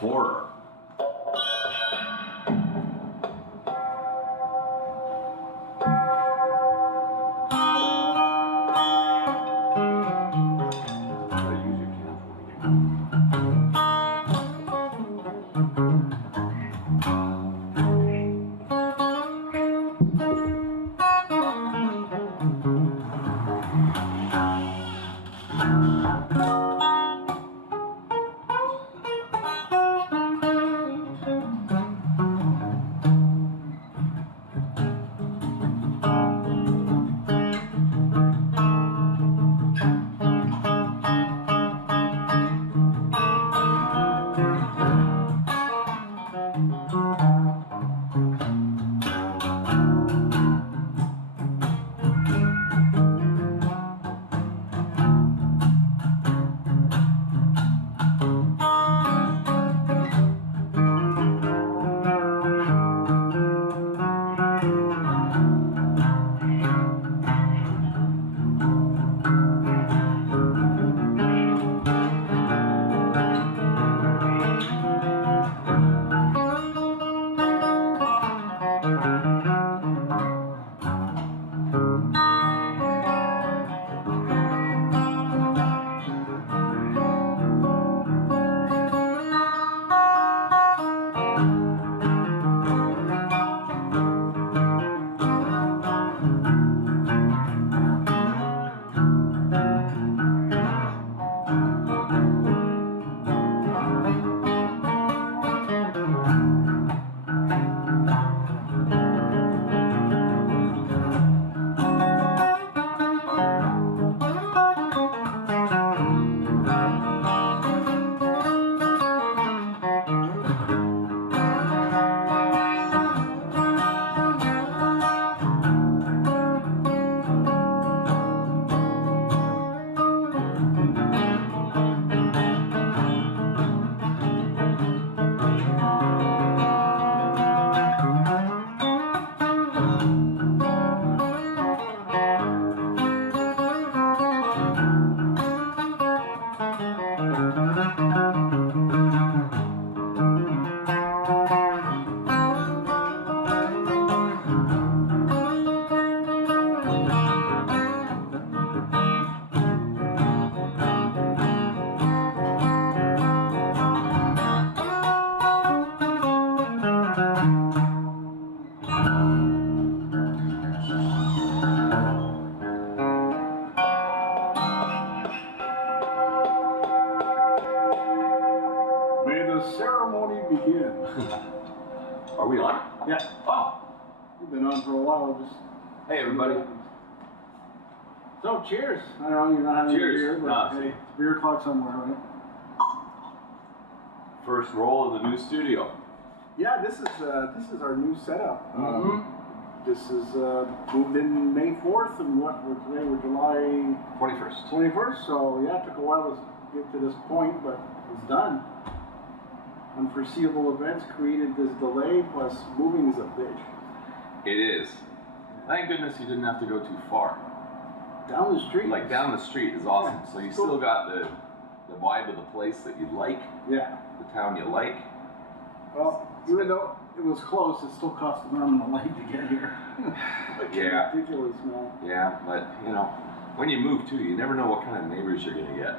horror. Are we on? Yeah. Oh. You've been on for a while. Just. Hey, everybody. So, cheers. I don't know, you're not having Cheers. a beer, but No, hey, beer o'clock somewhere, right? First roll of the new studio. Yeah, this is our new setup. This is moved in May 4th, and we're July 21st. 21st. So yeah, it took a while to get to this point, but it's done. Unforeseeable events created this delay, plus moving is a bitch. It is. Thank goodness you didn't have to go too far. Down the street. Like down the street is awesome. Yeah, So you cool. still got the vibe of the place that you like, Yeah. the town you like. Well, even though it was close, it still cost an arm and a leg to get here. Yeah. Ridiculous, man. Yeah, but you know, when you move too, you never know what kind of neighbors you're gonna get.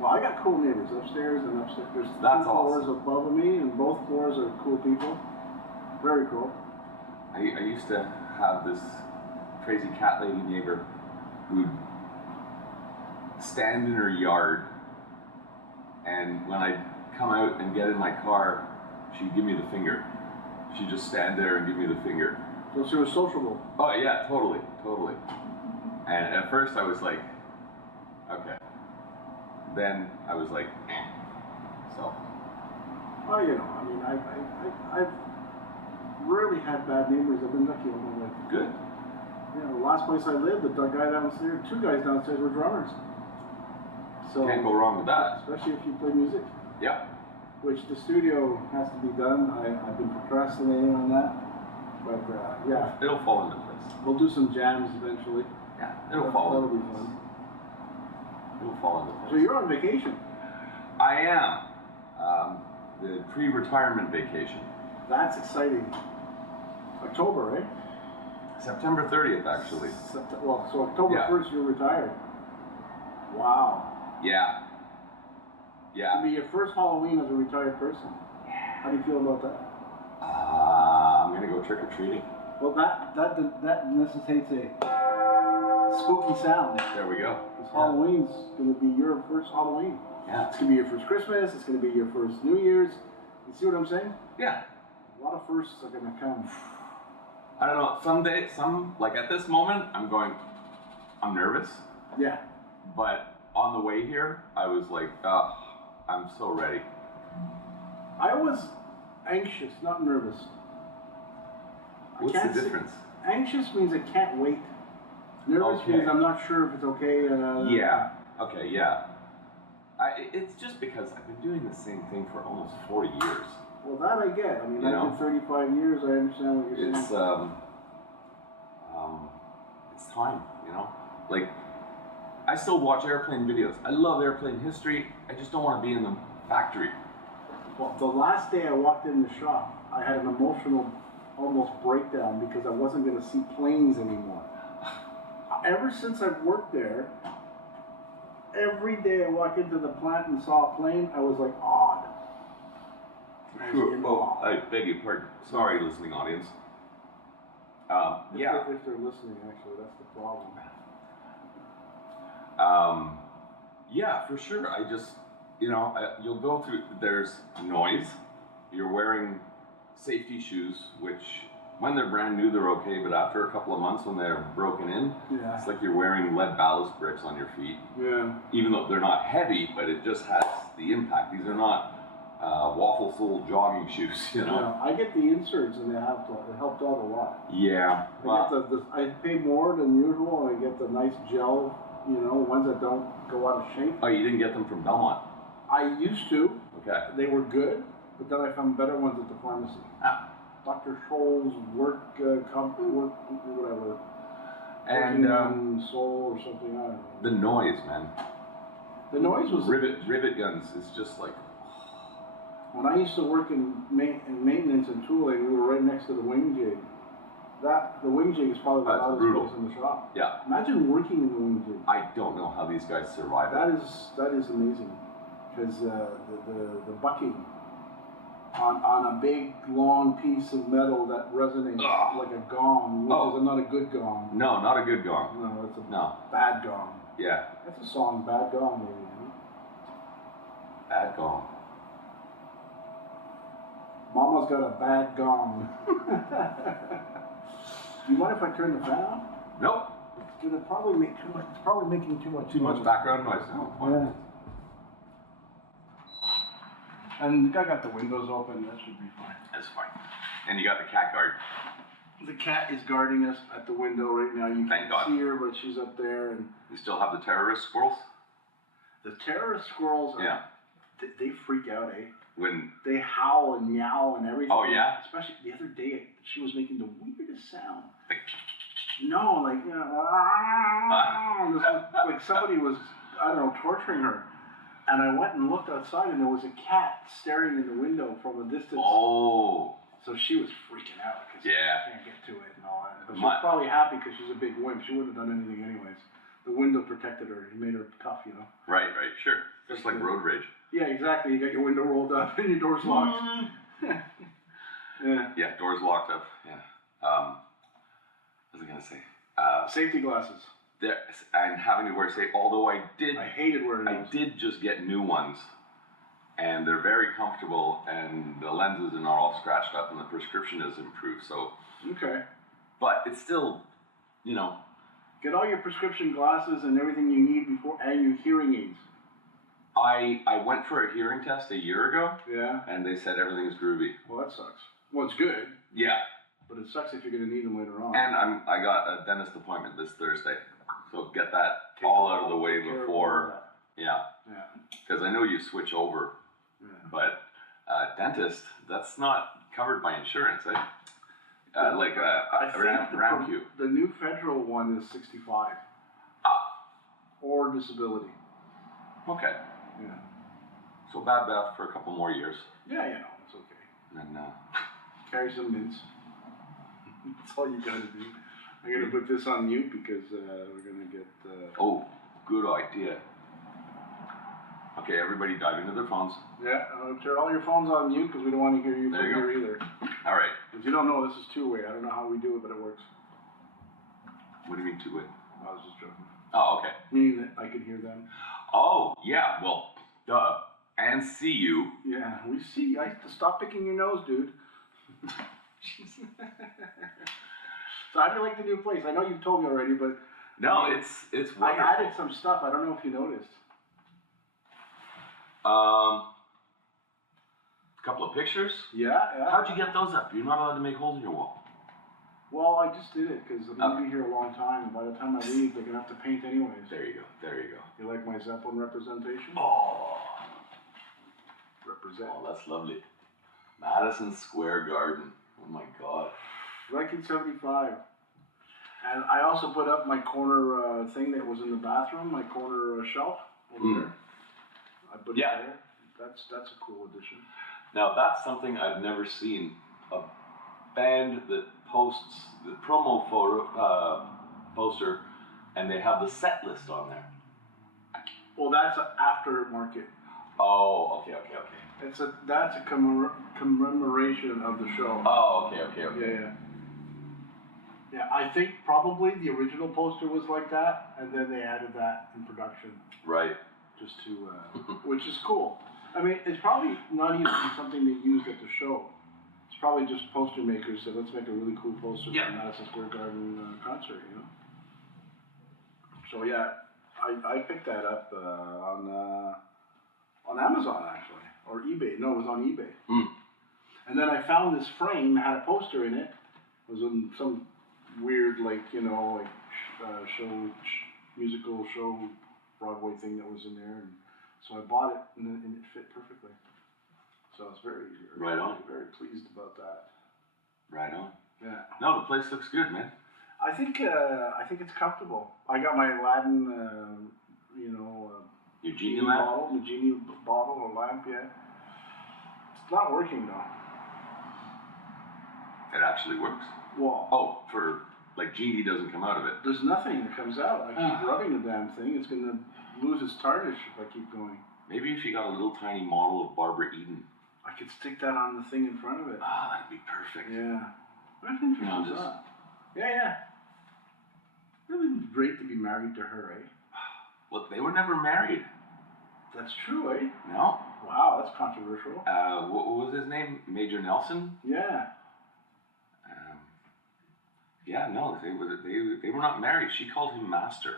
Well, I got cool neighbors upstairs and upstairs. There's That's two floors awesome. above me, and both floors are cool people. Very cool. I used to have this crazy cat lady neighbor who'd stand in her yard, and when I'd come out and get in my car, she'd give me the finger. She'd just stand there and give me the finger. So she was sociable. Oh yeah, totally. And at first I was like, okay. Then I was like, eh. So. Oh, you know, I mean, I've rarely had bad neighbors. I've been lucky all my life. Good. You know, the last place I lived, the guy downstairs, two guys downstairs were drummers. So Can't go wrong with that. especially if you play music, Yeah. which the studio has to be done. I've been procrastinating on that, but yeah, It'll fall into place. we'll do some jams eventually. Yeah, it'll fall That'll into be place. fun. It'll fall into place. So you're on vacation. I am. the pre-retirement vacation. That's exciting. October, right? September 30th, actually. Well, so October Yeah. 1st, you're retired. Wow. Yeah. It'll be your first Halloween as a retired person. How do you feel about that? I'm gonna go trick or treating. Well, that necessitates a spooky sound. There we go. Because Halloween's going to be your first Halloween. Yeah. It's going to be your first Christmas. It's going to be your first New Year's. You see what I'm saying? Yeah. A lot of firsts are going to come. I don't know. Like at this moment, I'm nervous. Yeah. But on the way here, I was like, I'm so ready. I was anxious, not nervous. What's the difference? Anxious means I can't wait. Nervous means I'm not sure if it's okay. Yeah. Okay. Yeah. It's just because I've been doing the same thing for almost 40 years. Well, that I get. I mean, I did 35 years. I understand what you're saying. It's time. Like I still watch airplane videos. I love airplane history. I just don't want to be in the factory. Well, the last day I walked in the shop, I had an emotional almost breakdown because I wasn't going to see planes anymore. Ever since I've worked there, every day I walked into the plant and saw a plane, I was like awed. Oh, I beg your pardon. Sorry, listening audience. If they're listening, actually, that's the problem. Yeah, for sure. I just, you'll go through, there's noise. You're wearing safety shoes, which when they're brand new, they're okay, but after a couple of months when they're broken in, it's like you're wearing lead ballast bricks on your feet. Yeah. Even though they're not heavy, but it just has the impact. These are not waffle sole jogging shoes, Yeah, I get the inserts and it helped out a lot. Yeah. I pay more than usual and I get the nice gel, ones that don't go out of shape. Oh, you didn't get them from Belmont? I used to. Okay. They were good, but then I found better ones at the pharmacy. Dr. Scholl's whatever. And Soul or something, I don't know. The noise, man. The noise was... Rivet guns is just like... When I used to work in maintenance and tooling, we were right next to the wing jig. The wing jig is probably the loudest place in the shop. Yeah. Imagine working in the wing jig. I don't know how these guys survive it. That is amazing. Because the bucking on a big long piece of metal that resonates like a gong, which is not a good gong. No, not a good gong. No, it's a bad gong. Yeah. That's a song, Bad Gong, maybe. Bad gong. Mama's got a bad gong. Do you mind if I turn the fan on? Nope. It'll probably make too much. It's probably making too much. Too much background noise. Yeah. And I got the windows open. That should be fine. That's fine. And you got the cat guard. The cat is guarding us at the window right now. You Thank can't God. see her, but she's up there. And you still have the terrorist squirrels? The terrorist squirrels. They freak out, eh? When they howl and meow and everything. Oh yeah. Especially the other day, she was making the weirdest sound. Like, no, like like somebody was, I don't know, torturing her. And I went and looked outside, and there was a cat staring in the window from a distance. Oh. So she was freaking out because she can't get to it and all that. But she was probably happy because she's a big wimp. She wouldn't have done anything anyways. The window protected her. It made her tough, Right, sure. Just like road rage. Yeah, exactly. You got your window rolled up and your door's locked. Yeah, doors locked up. Yeah. What was I gonna say? Safety glasses. And having to wear although I hated wearing those. I did just get new ones, and they're very comfortable, and the lenses are not all scratched up, and the prescription has improved. So. Okay. But it's still, Get all your prescription glasses and everything you need and your hearing aids. I went for a hearing test a year ago. Yeah. And they said everything's groovy. Well, that sucks. Well, it's good. Yeah. But it sucks if you're going to need them later on. And I got a dentist appointment this Thursday, so get that all out of the way before. Yeah. Because I know you switch over, but dentist, that's not covered by insurance, eh? Ramq. The new federal one is 65. Or disability. Okay. Yeah. So Bad Bath for a couple more years, Yeah, you know, it's okay. and then Carry some mints. That's all you gotta do. I'm gonna put this on mute because we're gonna get. oh, good idea. Okay, everybody dive into their phones. Yeah, turn all your phones on mute because we don't want to hear you There from you go. here either. All right. If you don't know, this is two-way. I don't know how we do it, but it works. What do you mean two-way? I was just joking. Oh, okay. Meaning that I can hear them. Oh, yeah. Well, duh. And see you. Yeah, we see. I stop picking your nose, dude. So how do you like the new place? I know you've told me already, but No, it's I wonderful. added some stuff. I don't know if you noticed. Couple of pictures. Yeah, yeah. How'd you get those up? You're not allowed to make holes in your wall. Well, I just did it because I'm gonna be here a long time, and by the time I leave, they're gonna have to paint anyways. There you go. There you go. You like my Zeppelin representation? Oh, Represent. oh, that's lovely. Madison Square Garden. Oh my God. 1975. And I also put up my corner thing that was in the bathroom, my corner shelf over there. I put it there. That's a cool addition. Now that's something I've never seen. A band that posts the promo photo poster, and they have the set list on there. Well, that's an aftermarket. Oh, okay. That's a commemoration of the show. Oh, okay. Yeah. Yeah, I think probably the original poster was like that, and then they added that in production. Right. Just to, which is cool. I mean, it's probably not even something they used at the show. It's probably just poster makers said, let's make a really cool poster for the Madison Square Garden concert, you know? So yeah, I picked that up on Amazon actually, or eBay. No, it was on eBay. And then I found this frame that had a poster in it. It was in some weird, like, you know, like musical show, Broadway thing that was in there. And so I bought it, and it fit perfectly. So I was very pleased about that. Right on. Yeah. No, the place looks good, man. I think it's comfortable. I got my Aladdin, Your genie lamp? bottle, the genie bottle or lamp. Yeah. It's not working though. It actually works. Well. Oh, for like genie doesn't come out of it. There's nothing that comes out. I keep rubbing the damn thing. It's gonna lose its tarnish if I keep going. Maybe if you got a little tiny model of Barbara Eden. I could stick that on the thing in front of it. Ah, that'd be perfect. Yeah. That's interesting. Yeah. Really great to be married to her, eh? Well, they were never married. That's true, eh? No. Wow, that's controversial. What was his name? Major Nelson? Yeah. Yeah, no, they were not married. She called him master.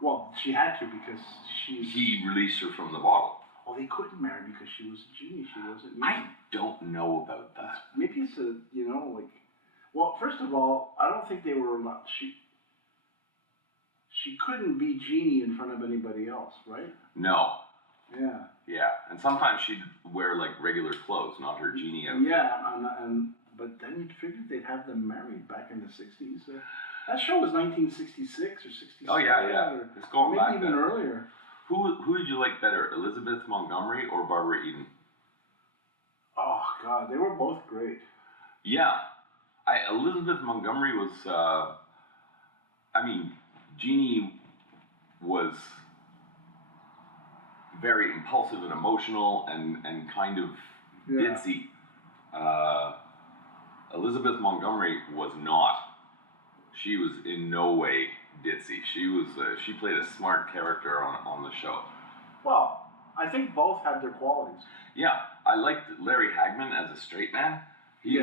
Well, she had to because he released her from the bottle. Well, they couldn't marry because she was a genie. She wasn't. I don't know about that. Maybe it's well, first of all, I don't think they were allowed. She couldn't be genie in front of anybody else, right? No. Yeah. Yeah, and sometimes she'd wear like regular clothes, not her genie outfit. Yeah, but then you'd figure they'd have them married back in the 60s. That show was 1966 or 67. Oh yeah. It's going back maybe even earlier. Who did you like better, Elizabeth Montgomery or Barbara Eden? Oh God, they were both great. Yeah, Elizabeth Montgomery was. Jeannie was very impulsive and emotional and kind of ditzy. Elizabeth Montgomery was not. She was in no way ditzy. She played a smart character on the show. Well, I think both had their qualities. Yeah, I liked Larry Hagman as a straight man. He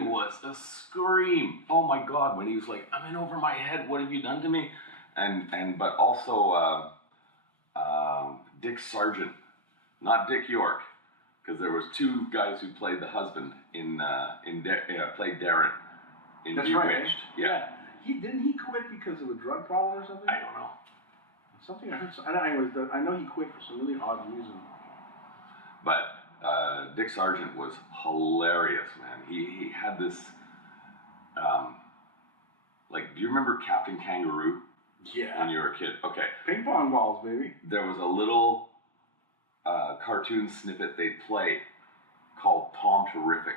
was a scream. Oh my God, when he was like, "I'm in over my head. What have you done to me?" But also Dick Sargent, not Dick York, because there was two guys who played the husband played Darren in That's Bewitched. Right. Yeah. Didn't he quit because of a drug problem or something? I don't know. Something I heard. I know he quit for some really odd reason. But Dick Sargent was hilarious, man. He had this, do you remember Captain Kangaroo? Yeah. When you were a kid? Okay. Ping pong balls, baby. There was a little cartoon snippet they'd play called Tom Terrific.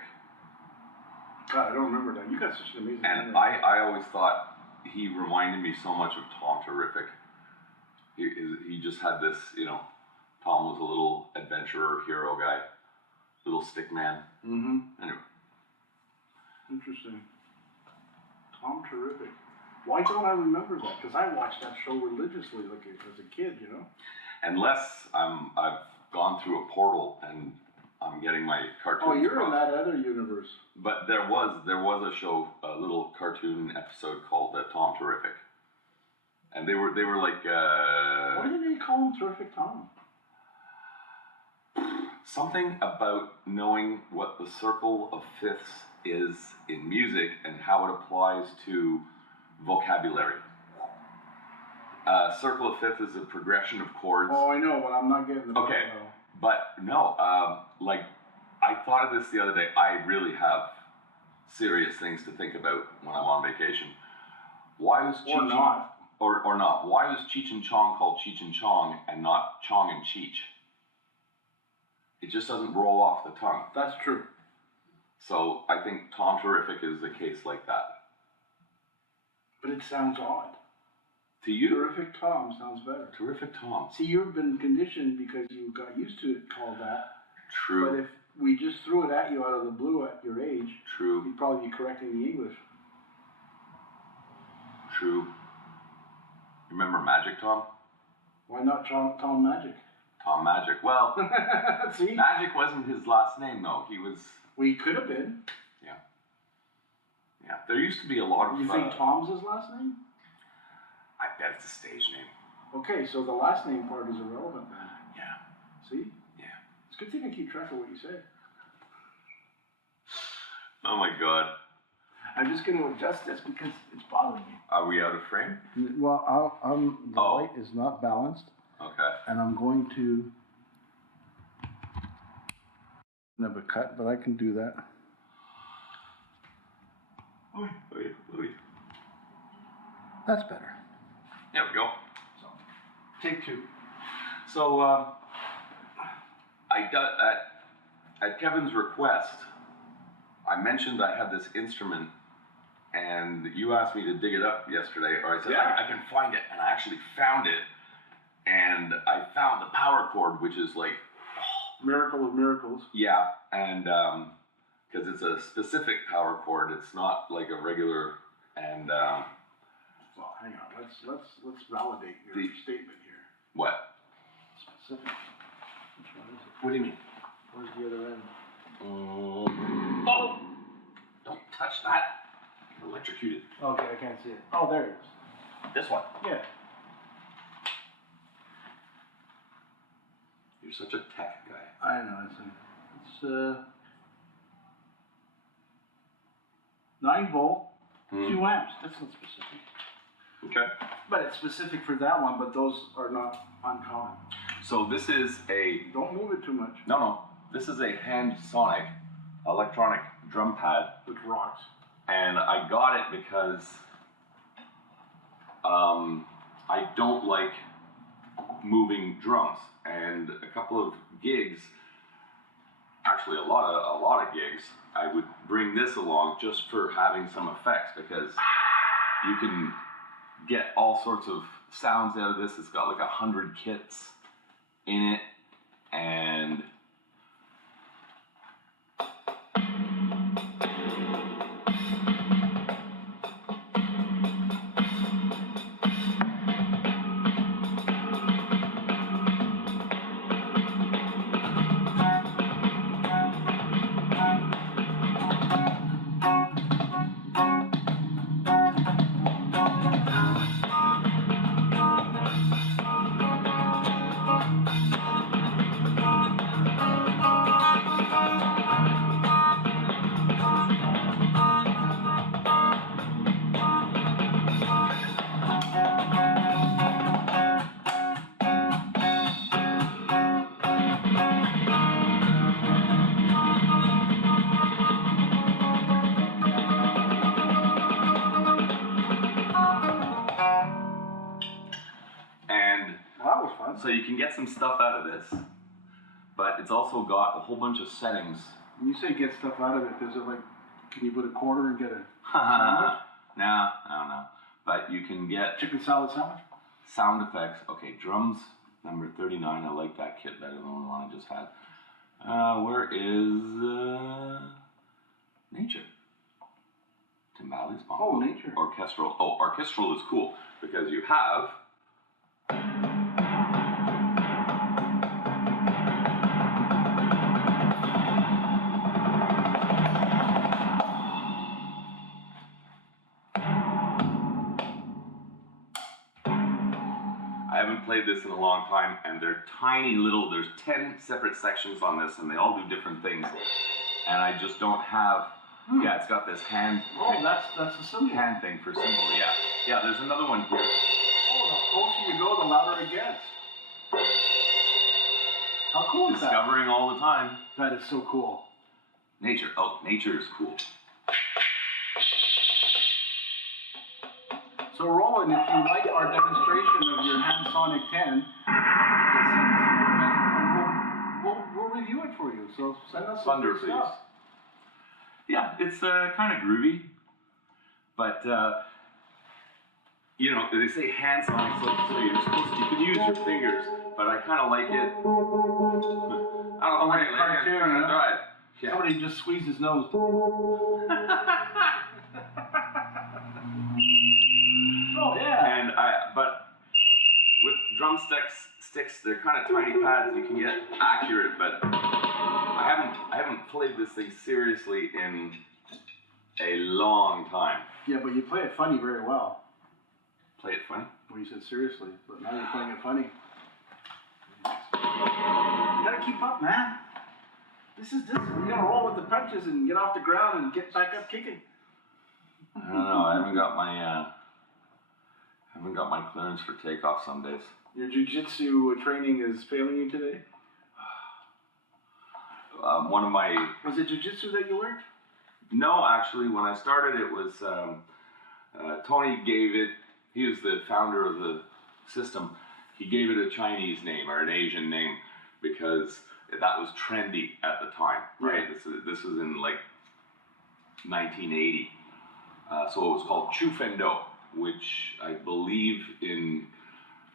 God, I don't remember that. You got such an amazing And memory. I always thought he reminded me so much of Tom Terrific. He just had this, Tom was a little adventurer, hero guy, little stick man. Mm-hmm. Anyway. Interesting. Tom Terrific. Why don't I remember that? Because I watched that show religiously as a kid, Unless I've gone through a portal and I'm getting my cartoons. Oh, you're in crossed. that other universe. But there was a show, a little cartoon episode called Tom Terrific, and they were like Why did they call him Terrific Tom? something about knowing what the circle of fifths is in music and how it applies to vocabulary. Circle of fifth is a progression of chords. Oh, I know, but I'm not getting the Okay. though. But no, like I thought of this the other day. I really have serious things to think about when I'm on vacation. Why was Or not. Or not? Why was Cheech and Chong called Cheech and Chong and not Chong and Cheech? It just doesn't roll off the tongue. That's true. So I think Tom Terrific is a case like that. But it sounds odd. To you, Terrific Tom sounds better. Terrific Tom. See, you've been conditioned because you got used to it called that. True. But if we just threw it at you out of the blue at your age, True. you'd probably be correcting the English. True. Remember Magic Tom? Why not Tom Magic? Tom Magic. Well, See? Magic wasn't his last name though. He was. We could have been. Yeah. There used to be a lot of. You think Tom's his last name? I bet it's a stage name. Okay, so the last name part is irrelevant then. Yeah. See? Yeah. It's a good thing I keep track of what you say. Oh my God. I'm just going to adjust this because it's bothering me. Are we out of frame? Well, the Oh. light is not balanced, Okay. and I'm going to have a cut, but I can do that. Oy, oy, oy. That's better. There we go. So, take two. So, at Kevin's request, I mentioned I had this instrument, and you asked me to dig it up yesterday, or I said, Yeah. I can find it, and I actually found it, and I found the power chord, which is like, Miracle of miracles. yeah, and, because it's a specific power chord, it's not like a regular, and, Well, hang on. Let's validate your statement here. what? Specific. Which one is it? What do you mean? Where's the other end? Oh! Don't touch that. You're electrocuted. Okay, I can't see it. Oh, there it is. This one. Yeah. You're such a tech guy. I know. It's 9 volt, 2 amps. That's not specific. Okay. But it's specific for that one. But those are not uncommon. So this is a Don't move it too much. no. This is a hand sonic electronic drum pad, Which rocks. and I got it because I don't like moving drums, and a couple of gigs, actually a lot of gigs, I would bring this along just for having some effects because you can get all sorts of sounds out of this. It's got like 100 kits in it, and Well, that was fun. so you can get some stuff out of this. but it's also got a whole bunch of settings. When you say get stuff out of it, is it like, can you put a quarter and get a No, I don't know. But you can get chicken salad sandwich? sound effects. Okay, drums number 39. I like that kit better than the one I just had. Where is nature? Timbales, bongo. Oh, nature. Orchestral. Oh, orchestral is cool because you have. I haven't played this in a long time, and they're tiny little, there's 10 separate sections on this, and they all do different things. And I just don't have, yeah, it's got this hand. Oh, that's a symbol. Hand thing for symbol, yeah. Yeah, there's another one here. Oh, the closer you go, the louder it gets. How cool is that? Discovering all the time. That is so cool. Nature, oh, nature is cool. So Roland, if you like our demonstration of your Hansonic 10, you can send us and we'll review it for you. So send us some Thunder, good please. stuff. Yeah, it's kind of groovy, but you know, they say hand sonic, so you can use your fingers, but I kind of like it. I don't know why you're trying to drive. Yeah. Somebody just squeezed his nose. Oh yeah. And but with drumsticks, they're kind of tiny pads. You can get accurate, but I haven't played this thing seriously in a long time. Yeah, but you play it funny very well. Play it funny? Well, you said seriously, but now you're playing it funny. You gotta keep up, man. This is discipline. You gotta roll with the punches and get off the ground and get back up kicking. I don't know. I haven't got my clearance for takeoff some days. Your jiu-jitsu training is failing you today? One of my... Was it jiu-jitsu that you learned? No, actually, when I started, it was Tony gave it. He was the founder of the system. He gave it a Chinese name or an Asian name because that was trendy at the time, right? Yeah. This was in like 1980. So it was called Chu Fen Do, which I believe in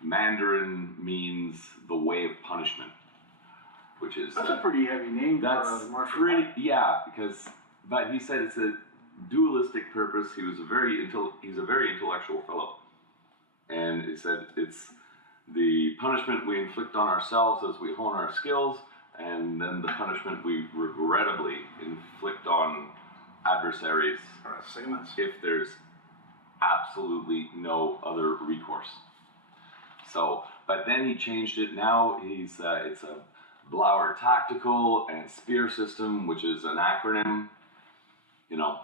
Mandarin means the way of punishment, which is that's a pretty heavy name. That's for martial pretty, art. yeah. But he said it's a dualistic purpose. He's a very intellectual fellow, and he said it's the punishment we inflict on ourselves as we hone our skills, and then the punishment we regrettably inflict on adversaries Or assailants. if there's absolutely no other recourse. So, but then he changed it. Now it's a Blauer Tactical and Spear System, which is an acronym, you know,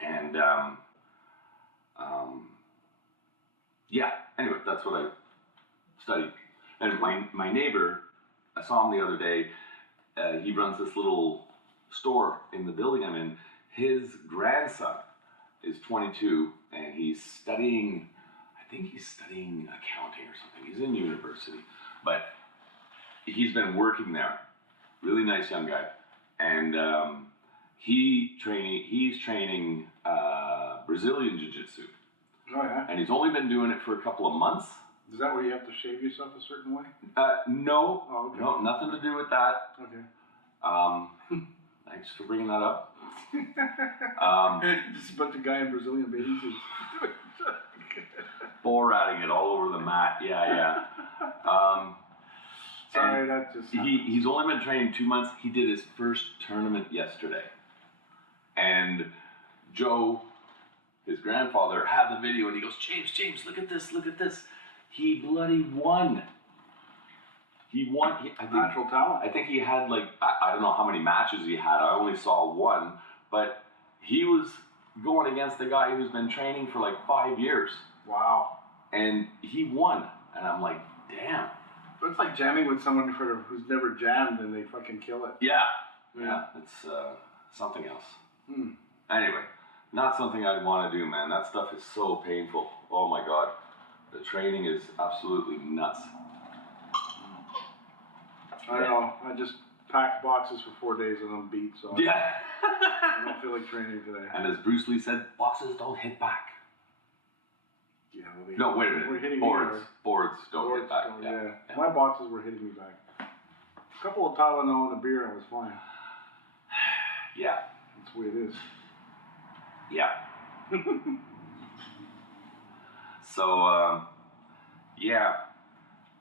and yeah. Anyway, that's what I studied. And my neighbor, I saw him the other day. He runs this little store in the building I'm in. His grandson is 22, and he's studying. I think he's studying accounting or something. He's in university, but he's been working there. Really nice young guy, and he's training Brazilian Jiu-Jitsu. Oh yeah. And he's only been doing it for a couple of months. Is that where you have to shave yourself a certain way? No, Oh, okay. no, nothing to do with that. Okay. Thanks for bringing that up. Just a bunch of guy in Brazilian bathing suits. Bull ratting it all over the mat. Yeah. Sorry, that just he's only been training 2 months. He did his first tournament yesterday, and Joe, his grandfather, had the video, and he goes, James, look at this. He bloody won. He won. natural talent. I think he had like, I don't know how many matches he had. I only saw one, but he was going against the guy who's been training for like 5 years, Wow. and he won. And I'm like, damn. It's like jamming with someone who's never jammed and they fucking kill it. Yeah, it's something else. Anyway, not something I'd want to do, man. That stuff is so painful. Oh my God. The training is absolutely nuts. I know. I just packed boxes for 4 days and I'm beat, so Yeah. I don't feel like training today. And as Bruce Lee said, boxes don't hit back. Yeah, No, wait a We're minute. hitting Boards. me hard. Boards don't hit back. Don't, Yeah. yeah. My boxes were hitting me back. A couple of Tylenol and a beer, I was fine. Yeah. That's the way it is. Yeah. So, yeah,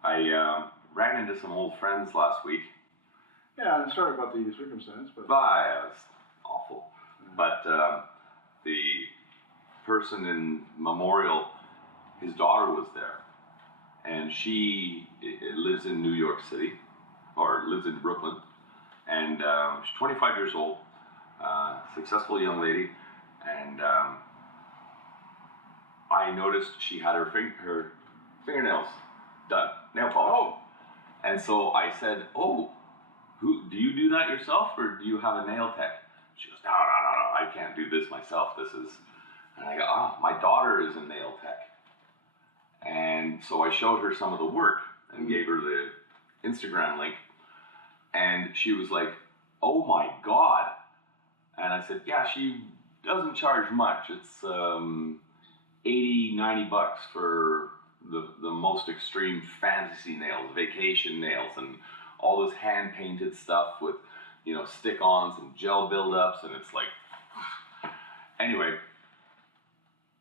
I ran into some old friends last week. Yeah, I'm sorry about the circumstance, but Bye, it was awful. But the person in Memorial, his daughter was there, and she lives in New York City, or lives in Brooklyn, and she's 25 years old, successful young lady, and I noticed she had her fingernails done, nail polish. And so I said, "Oh, who do you do that yourself, or do you have a nail tech?" She goes, "No, I can't do this myself. This is," and I go, my daughter is a nail tech." And so I showed her some of the work and gave her the Instagram link, and she was like, "Oh my God." And I said, "Yeah, she doesn't charge much. It's $80-$90 for the most extreme fantasy nails, vacation nails, and all this hand painted stuff with, you know, stick-ons and gel buildups, and it's like." Anyway,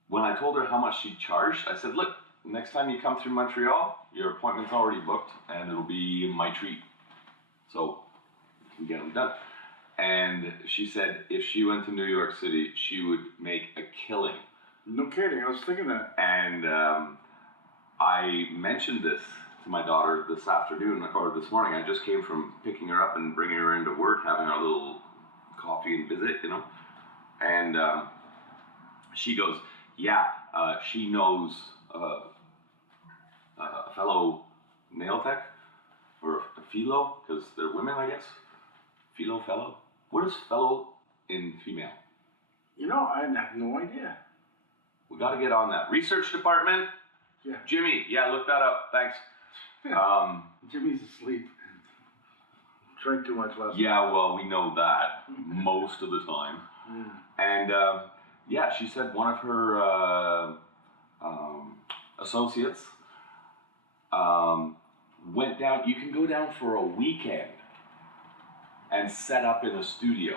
when I told her how much she charged, I said, "Look, next time you come through Montreal, your appointment's already booked, and it'll be my treat. So you can get them done." And she said if she went to New York City, she would make a killing. no kidding. I was thinking that. And I mentioned this to my daughter this afternoon, or this morning. I just came from picking her up and bringing her into work, having our little coffee and visit, you know. And she goes, "Yeah, she knows a fellow nail tech, or a philo, because they're women, I guess. Fellow. What is fellow in female?" You know, I have no idea. We got to get on that. Research department. Yeah. Jimmy, yeah, look that up. Thanks. Jimmy's asleep. Drank too much last night. Yeah, well, we know that most of the time. And yeah, she said one of her associates went down. You can go down for a weekend and set up in a studio.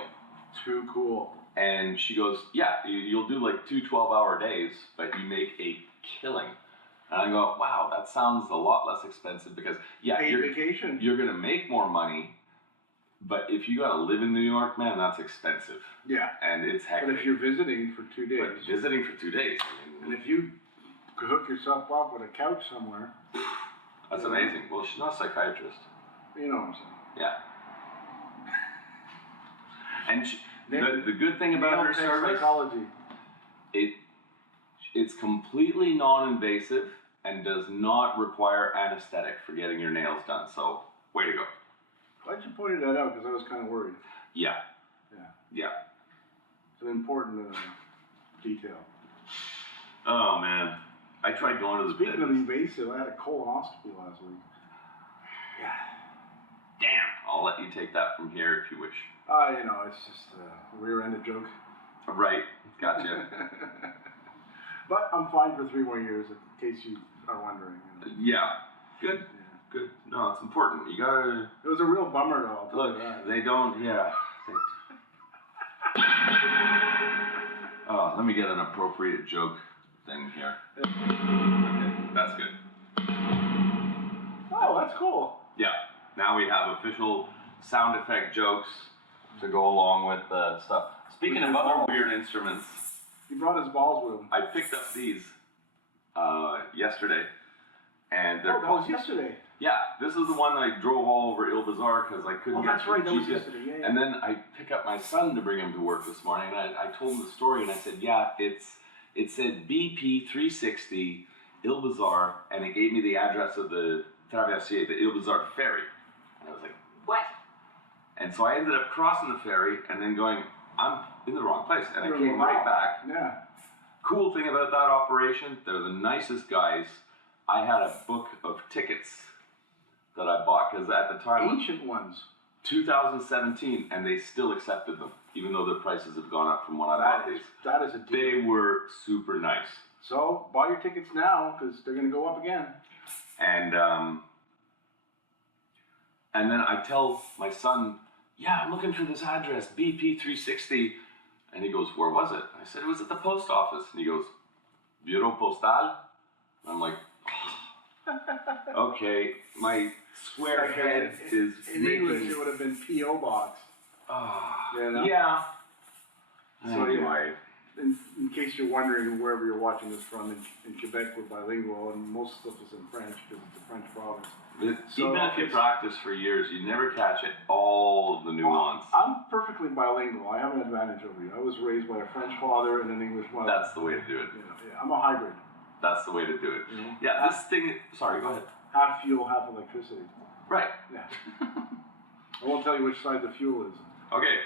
Too cool. And she goes, "Yeah, you'll do like 2 12-hour days, but you make a killing." And I go, "Wow, that sounds a lot less expensive, because yeah, Paid vacation. you're gonna make more money, but if you gotta live in New York, man, that's expensive, Yeah. and it's hectic." But if you're visiting for 2 days, But visiting for 2 days, I and mean, if you could hook yourself up with a couch somewhere, that's amazing. Well, she's not a psychiatrist. you know what I'm saying. Yeah. And the good thing about her service, Psychology. it's completely non-invasive and does not require anesthetic for getting your nails done. So, way to go. Glad you pointed that out, because I was kind of worried. Yeah. Yeah. Yeah. It's an important detail. Oh man, I tried going to the Speaking of dentist. invasive, I had a colonoscopy last week. Yeah. Damn, I'll let you take that from here if you wish. You know, it's just a rear-ended joke. Right, gotcha. But I'm fine for 3 more years, in case you are wondering. You know. Yeah, good, Yeah. good. No, it's important. You gotta It was a real bummer, though. I'll tell look. you that. They don't. Yeah. Oh, let me get an appropriate joke thing here. Okay, that's good. Oh, that's cool. Yeah. Now we have official sound effect jokes to go along with the stuff. Speaking of other weird instruments, He brought his balls with him. I picked up these yesterday, and Oh, they're that was yesterday. yeah. This is the one I drove all over Il Bazaar because I couldn't Oh, get that's the right. That was GPS. yesterday. Yeah, yeah. And then I pick up my son to bring him to work this morning, and I told him the story, and I said, "Yeah, it said BP 360 Il Bazaar, and it gave me the address of the Traversier, the Il Bazaar ferry." And I was like, "What?" And so I ended up crossing the ferry and then going, "I'm in the wrong place," and I came right back. Yeah. Cool thing about that operation, they're the nicest guys. I had a book of tickets that I bought because at the time, Ancient ones. 2017, and they still accepted them, even though their prices have gone up from when I bought these. That is a deal. They were super nice. So buy your tickets now because they're going to go up again. And then I tell my son, yeah, I'm looking for this address, BP 360. And he goes, where was it? I said, it was at the post office. And he goes, Bureau Postal? And I'm like, okay, my square head is in English. It would have been P.O. Box. You know? Yeah. So Anyway. In case you're wondering, wherever you're watching this from, in Quebec we're bilingual, and most stuff is in French because it's a French province. Even if you practice for years, you never catch it all of the nuance. I'm perfectly bilingual. I have an advantage over you. I was raised by a French father and an English mother. That's the way to do it. You know, yeah, I'm a hybrid. That's the way to do it. You know? Yeah, this thing. Sorry, go ahead. Half fuel, half electricity. Right. Yeah. I won't tell you which side the fuel is. Okay.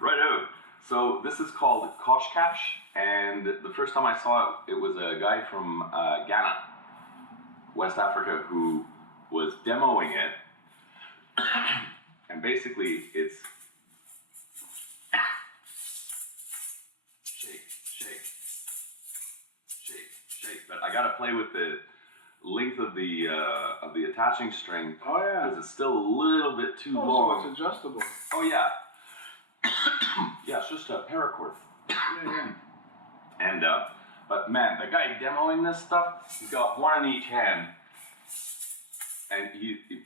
Right out. So this is called Koshkash, and the first time I saw it, it was a guy from Ghana, West Africa, who was demoing it, and basically it's shake, shake, shake, shake. But I gotta play with the length of the attaching string. Oh yeah. Because it's still a little bit too Oh, long. so it's adjustable. Oh yeah. Yeah, it's just a paracord. Yeah. And but man, the guy demoing this stuff, he's got one in each hand, and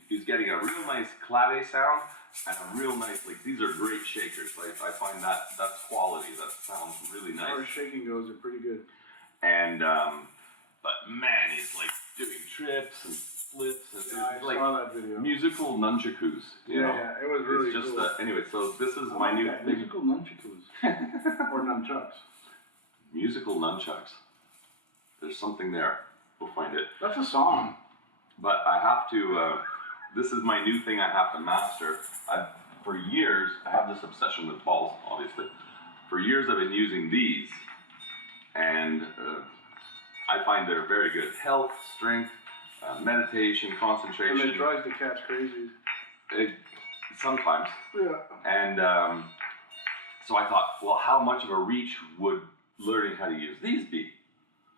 he's getting a real nice clave sound and a real nice, like, these are great shakers. Like, I find that's quality. That sounds really nice. As far as shaking goes, they're pretty good. And but man, he's like doing trips and flips and Yeah, I like saw that video. musical nunchakus. You know? Yeah, it was really it's just cool. Anyway, so this is I my like new that. thing. Musical nunchakus. Or nunchucks. Musical nunchucks. There's something there. We'll find it. That's a song. But I have to. This is my new thing I have to master. For years, I have this obsession with balls, obviously. For years, I've been using these, and I find they're very good. Health, strength, meditation, concentration. And it drives the cats crazy. Sometimes. Yeah. And so I thought, well, how much of a reach would learning how to use these be?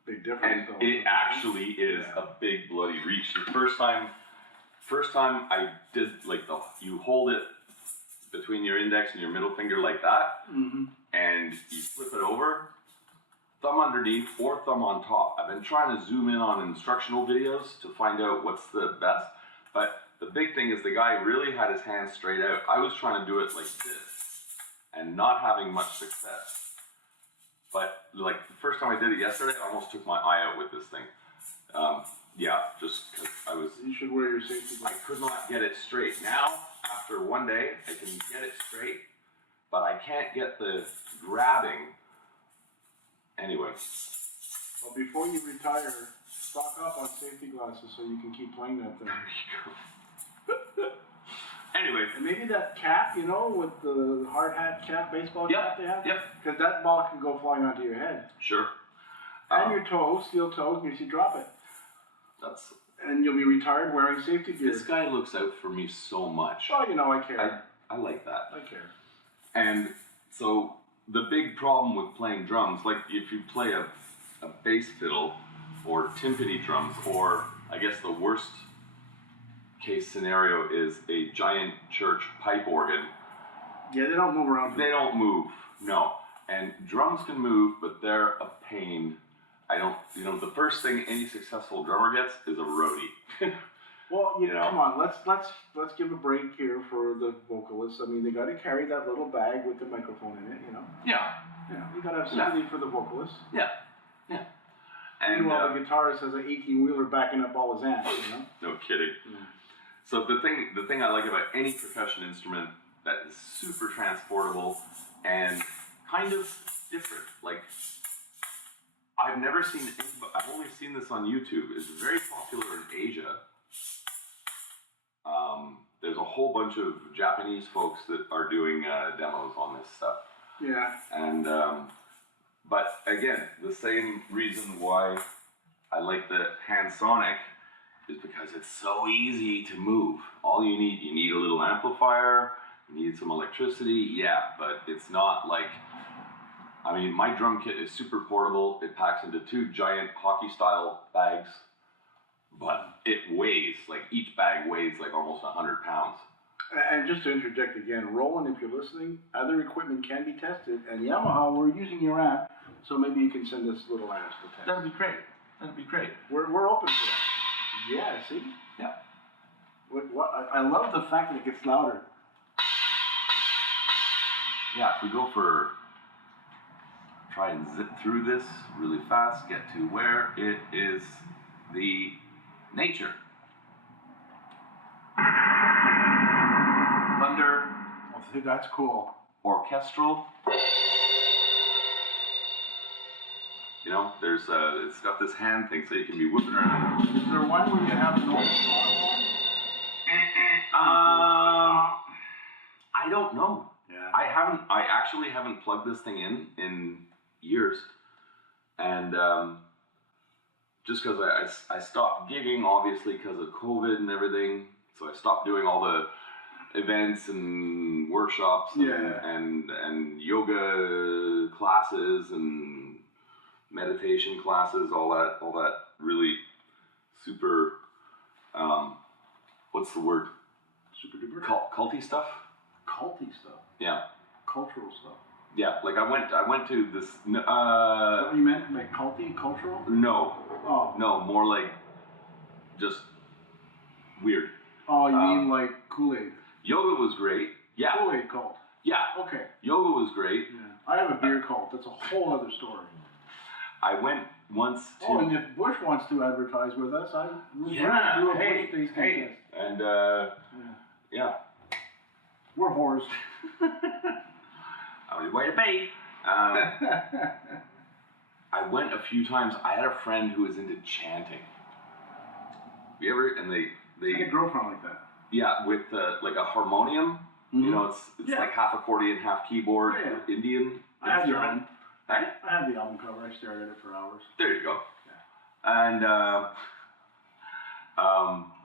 Big difference. And though. it actually is a big bloody reach. The first time I did, like, you hold it between your index and your middle finger like that, and you flip it over, thumb underneath or thumb on top. I've been trying to zoom in on instructional videos to find out what's the best, but the big thing is the guy really had his hands straight out. I was trying to do it like this and not having much success. But like the first time I did it yesterday, I almost took my eye out with this thing. Yeah, just because You should wear your safety I glasses. could not get it straight. Now, after one day, I can get it straight, but I can't get the grabbing. Anyway. Well, before you retire, stock up on safety glasses so you can keep playing that thing. Anyway. And maybe that cap, you know, with the hard hat cap, baseball cap they have? Yep. Because that ball can go flying onto your head. Sure. And your toes, steel toes, in case you drop it. That's. And you'll be retired wearing safety gear. This guy looks out for me so much. Well, you know, I care. I like that. I care. And so the big problem with playing drums, like if you play a bass fiddle or timpani drums, or I guess the worst case scenario is a giant church pipe organ. Yeah, they don't move around. They don't move, no. And drums can move, but they're a pain. The first thing any successful drummer gets is a roadie. Well, You know? come on, let's give a break here for the vocalists. I mean, they got to carry that little bag with the microphone in it, you know. Yeah. Yeah, you got to have sympathy for the vocalist. Yeah. And Meanwhile, the guitarist has an 18-wheeler backing up all his amps, you know. no kidding. So the thing I like about any percussion instrument that is super transportable and kind of different, like I've only seen this on YouTube. It's very popular in Asia. There's a whole bunch of Japanese folks that are doing demos on this stuff. Yeah. And but again, the same reason why I like the Hansonic is because it's so easy to move. All you need a little amplifier, you need some electricity, yeah, but it's not like, I mean, my drum kit is super portable. It packs into 2 giant hockey style bags, but it weighs, like each bag weighs like almost 100 pounds. And just to interject again, Roland, if you're listening, other equipment can be tested, and Yamaha, we're using your app, so maybe you can send us little apps to test. That'd be great. That'd be great. We're open for that. Yeah, see? Yeah. I love the fact that it gets louder. Yeah, if we go for, try and zip through this really fast, get to where it is the nature. Thunder, Oh, that's cool. orchestral. You know, there's it's got this hand thing so you can be whipping around. Is there one where you have an old throttle I don't know. on? Yeah. I actually haven't plugged this thing in years. And just because I stopped gigging, obviously, because of COVID and everything. So I stopped doing all the events and workshops and yoga classes and meditation classes, all that really super, what's the word? Super duper. Culty stuff? Culty stuff. Yeah. Cultural stuff. Yeah, like I went to this, Is that what you meant? Like culty? Cultural? no, Oh. no, more like just weird. Oh, you mean like Kool-Aid? Yoga was great. Yeah. Kool-Aid cult. Yeah. Okay. Yoga was great. Yeah. I have a beer cult. That's a whole other story. I went once to. Oh, and if Bush wants to advertise with us, I will Yeah, do a hey, Bush tasting hey. test. And yeah, We're whores. only way to be. I went a few times. I had a friend who was into chanting. You ever? And I had a girlfriend like that. yeah, with like a harmonium. Mm-hmm. You know, it's Yeah. like half accordion, half keyboard, Yeah. Indian I had the instrument. album. Hey? I had the album cover. I stared at it for hours. There you go. Yeah. And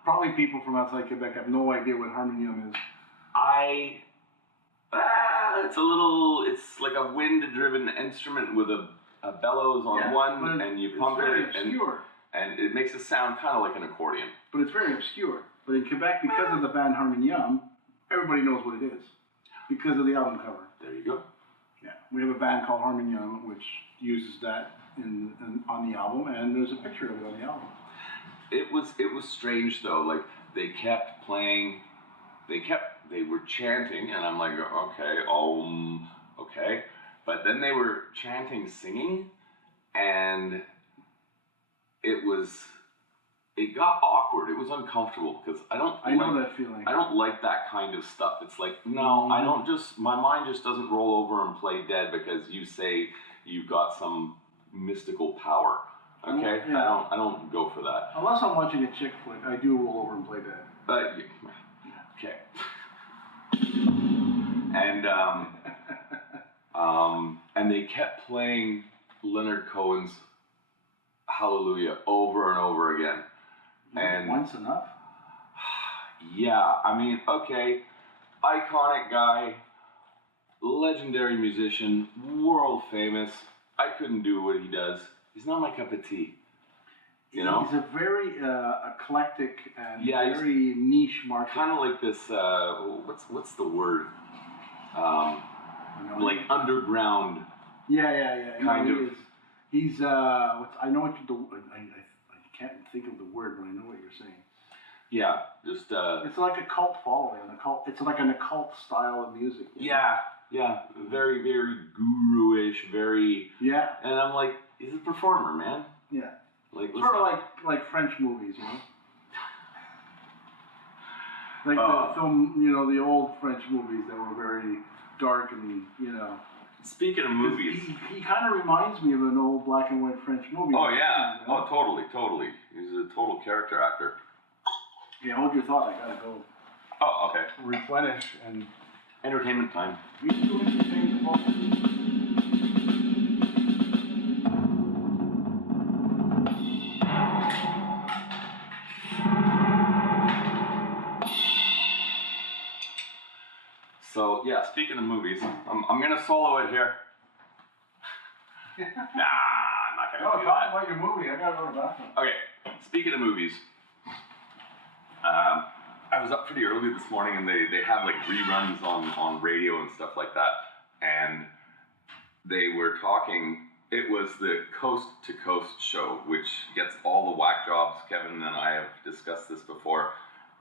Probably people from outside Quebec have no idea what harmonium is. it's a little, it's like a wind-driven instrument with a bellows on one, and you pump it's very it, obscure. and it makes it sound kind of like an accordion. But it's very obscure. But in Quebec, because of the band Harmonium, everybody knows what it is. Because of the album cover. There you go. Yeah. We have a band called Harmonium, which uses that on the album, and there's a picture of it on the album. It was strange though, like they kept playing, they were chanting, and I'm like, okay, okay. But then they were chanting, singing, and it got awkward. It was uncomfortable because I know that feeling. I don't like that kind of stuff. It's like, no, I don't my mind just doesn't roll over and play dead because you say you've got some mystical power. Okay? Yeah. I don't go for that. Unless I'm watching a chick flick, I do roll over and play dead. Okay. And they kept playing Leonard Cohen's Hallelujah over and over again. And once enough? yeah, I mean, okay, iconic guy, legendary musician, world famous. I couldn't do what he does. He's not my cup of tea. You know? He's a very eclectic and Yeah, he's very niche market. kind of like this, what's the word? Like underground. Yeah. Kind he of. is. He's I know what I can't think of the word, but I know what you're saying. Yeah, just It's like a cult following, it's like an occult style of music. You know? yeah, very, very guru-ish, very. Yeah. And I'm like, he's a performer, man. Yeah. Like Sort of like French movies, you know. Like the film, you know, the old French movies that were very dark and, you know. Speaking of movies. He kind of reminds me of an old black and white French movie. Oh yeah. You know? Oh totally. He's a total character actor. Yeah, hold your thought. I gotta go Oh, okay. replenish and Entertainment time. we can do interesting. So yeah, speaking of movies, I'm gonna solo it here. Nah, I'm not gonna do that. about your movie. I gotta go to the bathroom. Okay, speaking of movies, I was up pretty early this morning and they have like reruns on radio and stuff like that. And they were talking, it was the Coast to Coast show, which gets all the whack jobs. Kevin and I have discussed this before.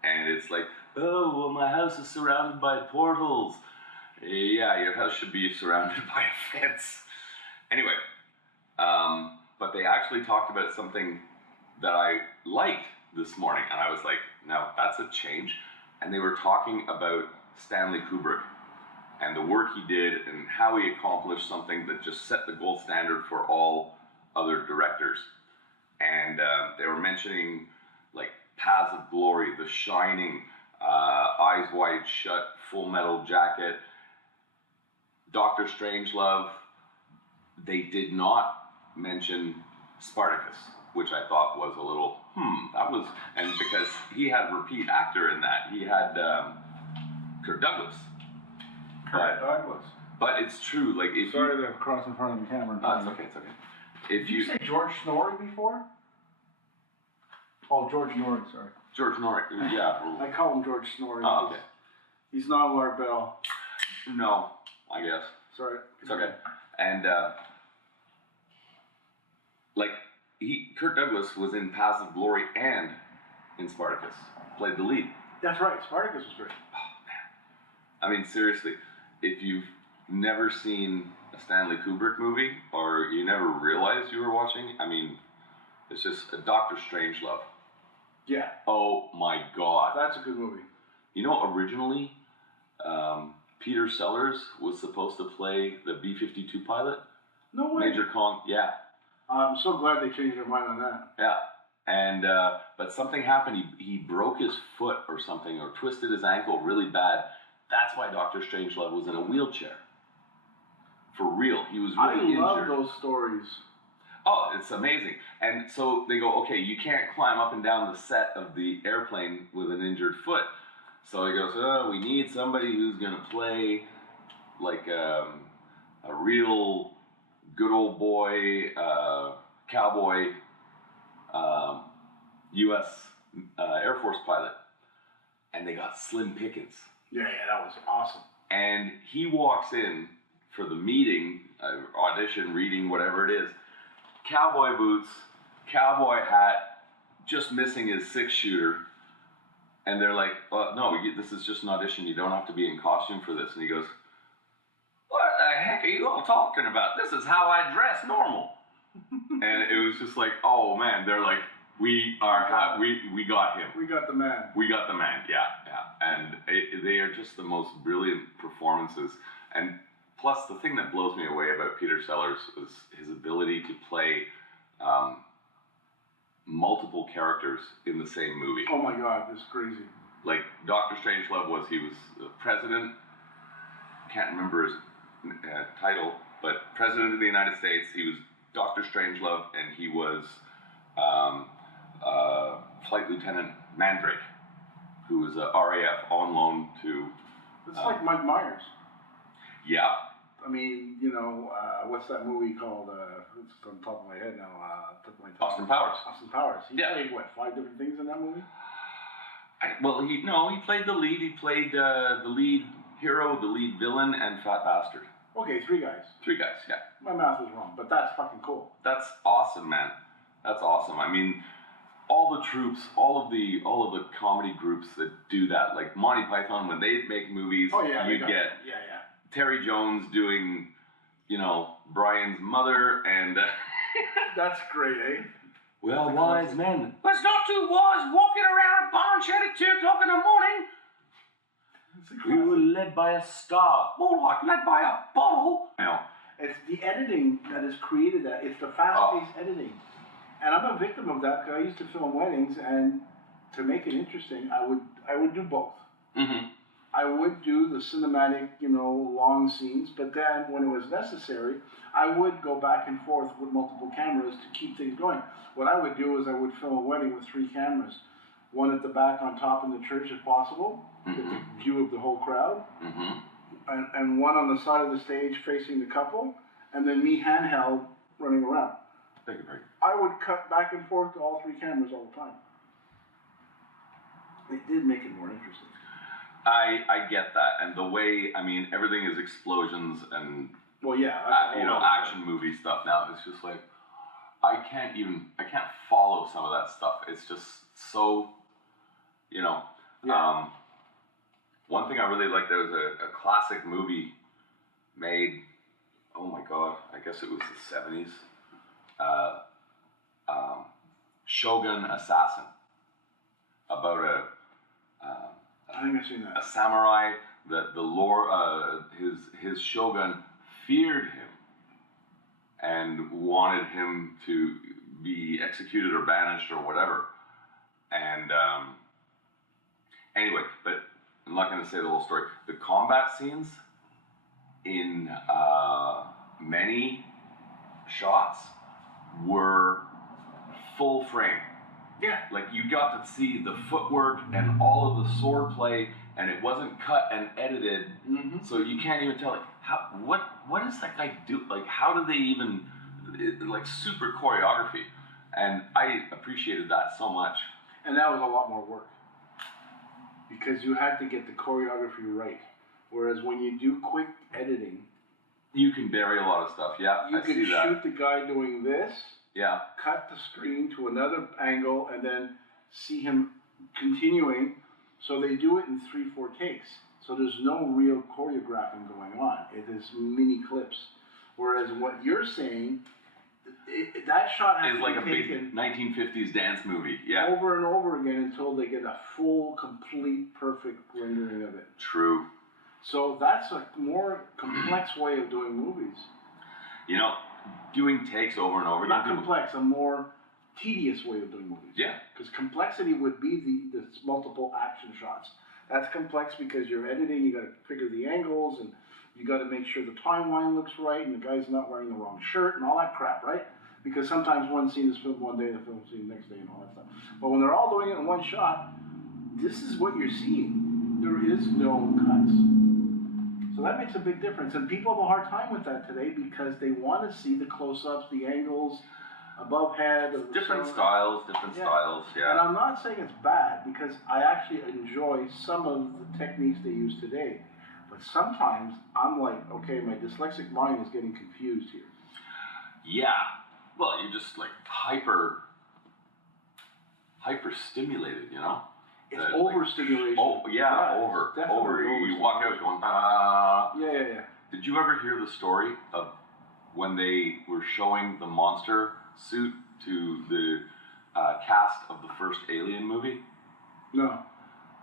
And it's like, oh, well, my house is surrounded by portals. Yeah, your house should be surrounded by a fence. Anyway, but they actually talked about something that I liked this morning, and I was like, now that's a change. And they were talking about Stanley Kubrick and the work he did and how he accomplished something that just set the gold standard for all other directors. And they were mentioning like Paths of Glory, The Shining, Eyes Wide Shut, Full Metal Jacket, Doctor Strangelove. They did not mention Spartacus, which I thought was a little, that was, and because he had a repeat actor in that, he had Kirk Douglas. But it's true, like if Sorry to cross in front of the camera. it's okay, it's okay. If Did you say George Snorri before? Oh, George Norrie, sorry. George Norrie, yeah. I call him George Snorri. Oh, okay. He's not Lord Bell. No, I guess. Sorry. It's okay. And like Kirk Douglas was in Paths of Glory and in Spartacus, played the lead. That's right. Spartacus was great. Oh man, I mean seriously, if you've never seen a Stanley Kubrick movie or you never realized you were watching, I mean, it's just a Doctor Strangelove. Yeah. Oh my God. That's a good movie. You know, originally, Peter Sellers was supposed to play the B-52 pilot. No way. Major Kong, yeah. I'm so glad they changed their mind on that. Yeah. And, but something happened. He broke his foot or something, or twisted his ankle really bad. That's why Dr. Strangelove was in a wheelchair. For real. He was really injured. I love those stories. Oh, it's amazing. And so they go, okay, you can't climb up and down the set of the airplane with an injured foot. So he goes, oh, we need somebody who's going to play like a real good old boy, cowboy, U.S. Air Force pilot. And they got Slim Pickens. Yeah, that was awesome. And he walks in for the meeting, audition, reading, whatever it is. Cowboy boots, cowboy hat, just missing his 6-shooter. And they're like, well, no, this is just an audition. You don't have to be in costume for this. And he goes, what the heck are you all talking about? This is how I dress normal. And it was just like, oh man, they're like, we got him. We got the man. We got the man, yeah. And they are just the most brilliant performances. And plus, the thing that blows me away about Peter Sellers is his ability to play multiple characters in the same movie. Oh my God, it's crazy. Like Doctor Strangelove he was the president. Can't remember his title, but president of the United States. He was Doctor Strangelove, and he was Flight Lieutenant Mandrake, who was a RAF on loan to. It's like Mike Myers. Yeah. I mean, what's that movie called? It's on top of my head now. Austin Powers. Austin Powers. He played, what, 5 different things in that movie? He played the lead. He played the lead hero, the lead villain, and Fat Bastard. Okay, 3 guys. 3 guys, yeah. My math was wrong, but that's fucking cool. That's awesome, man. That's awesome. I mean, all the troops, all of the comedy groups that do that, like Monty Python, when they make movies, you get Terry Jones doing, Brian's mother, and that's great, eh? Well, wise men. It's not too wise walking around a barn shed at 2 o'clock in the morning. We were led by a star. More like led by a bottle. It's the editing that has created that. It's the fast-paced editing. And I'm a victim of that because I used to film weddings, and to make it interesting, I would do both. Mm-hmm. I would do the cinematic, long scenes, but then when it was necessary, I would go back and forth with multiple cameras to keep things going. What I would do is I would film a wedding with 3 cameras. One at the back on top in the church if possible, mm-hmm. get the view of the whole crowd. Mm-hmm. and one on the side of the stage facing the couple, and then me handheld running around. Take a break. I would cut back and forth to all three cameras all the time. It did make it more interesting. I get that, and the way, I mean, everything is explosions and Well, yeah, that's you know, action movie stuff now. It's just like I can't follow some of that stuff. It's just so, you know. Yeah. One thing I really like, there was a classic movie made, oh my god, I guess it was the 70s. Shogun Assassin, about I think I've seen a that. samurai that the lore, his shogun feared him and wanted him to be executed or banished or whatever. And anyway, but I'm not going to say the whole story. The combat scenes in many shots were full frame. Yeah. Like you got to see the footwork and all of the sword play, and it wasn't cut and edited, so you can't even tell like what does that guy do? Like how do they even like super choreography? And I appreciated that so much. And that was a lot more work because you had to get the choreography right. Whereas when you do quick editing, You can bury a lot of stuff. Yeah, you I can see that. shoot the guy doing this, Yeah, cut the screen to another angle, and then see him continuing. So they do it in 3-4 takes. So there's no real choreographing going on. It is mini clips. Whereas what you're saying, that shot has it's to like a be big taken 1950s dance movie. Yeah, over and over again until they get a full, complete, perfect rendering of it. true. So that's a more complex way of doing movies. You know, doing takes over and over Not again. complex, a more tedious way of doing movies. Yeah. Because complexity would be the multiple action shots. That's complex because you're editing, you got to figure the angles, and you got to make sure the timeline looks right, and the guy's not wearing the wrong shirt, and all that crap, right? Because sometimes one scene is filmed one day, the film scene the next day, and all that stuff. But when they're all doing it in one shot, this is what you're seeing. There is no cuts. So that makes a big difference. And people have a hard time with that today because they want to see the close-ups, the angles, above head. Different styles, And yeah. I'm not saying it's bad because I actually enjoy some of the techniques they use today. But sometimes I'm like, okay, my dyslexic mind is getting confused here. Yeah. Well, you're just like hyper stimulated, you know? It's Like, overstimulation. oh, yeah, it's over. definitely You walk out going, ah. Yeah. Did you ever hear the story of when they were showing the monster suit to the cast of the first Alien movie? No.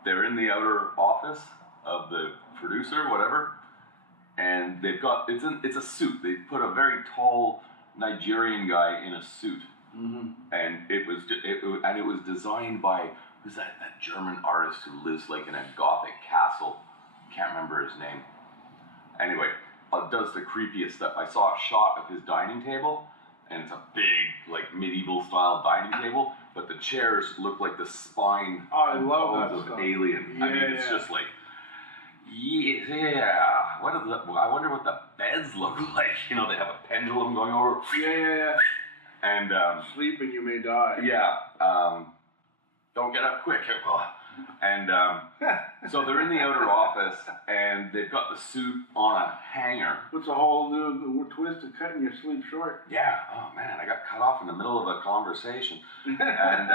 They're in the outer office of the producer, whatever, and they've got it's a suit. They put a very tall Nigerian guy in a suit, and it was designed by who's that German artist who lives like in a Gothic castle. Can't remember his name. Anyway, does the creepiest stuff. I saw a shot of his dining table, and it's a big, like, medieval style dining table, but the chairs look like the spine I and love bones that of stuff. Alien. I mean, it's Yeah. just like, yeah. I wonder what the beds look like. You know, they have a pendulum going over. Yeah. And Sleep and you may die. yeah, don't get up quick. And so they're in the outer office, and they've got the suit on a hanger. What's a whole new twist of cutting your sleep short? Yeah. Oh man, I got cut off in the middle of a conversation, and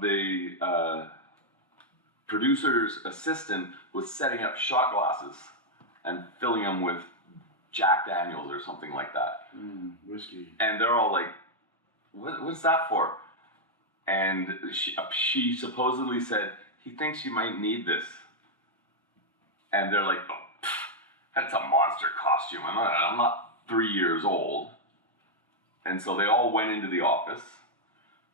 the producer's assistant was setting up shot glasses and filling them with Jack Daniels or something like that. Whiskey. And they're all like, "What's that for?" And she supposedly said, "He thinks you might need this." And they're like, "Oh, that's a monster costume. I'm not 3 years old." And so they all went into the office.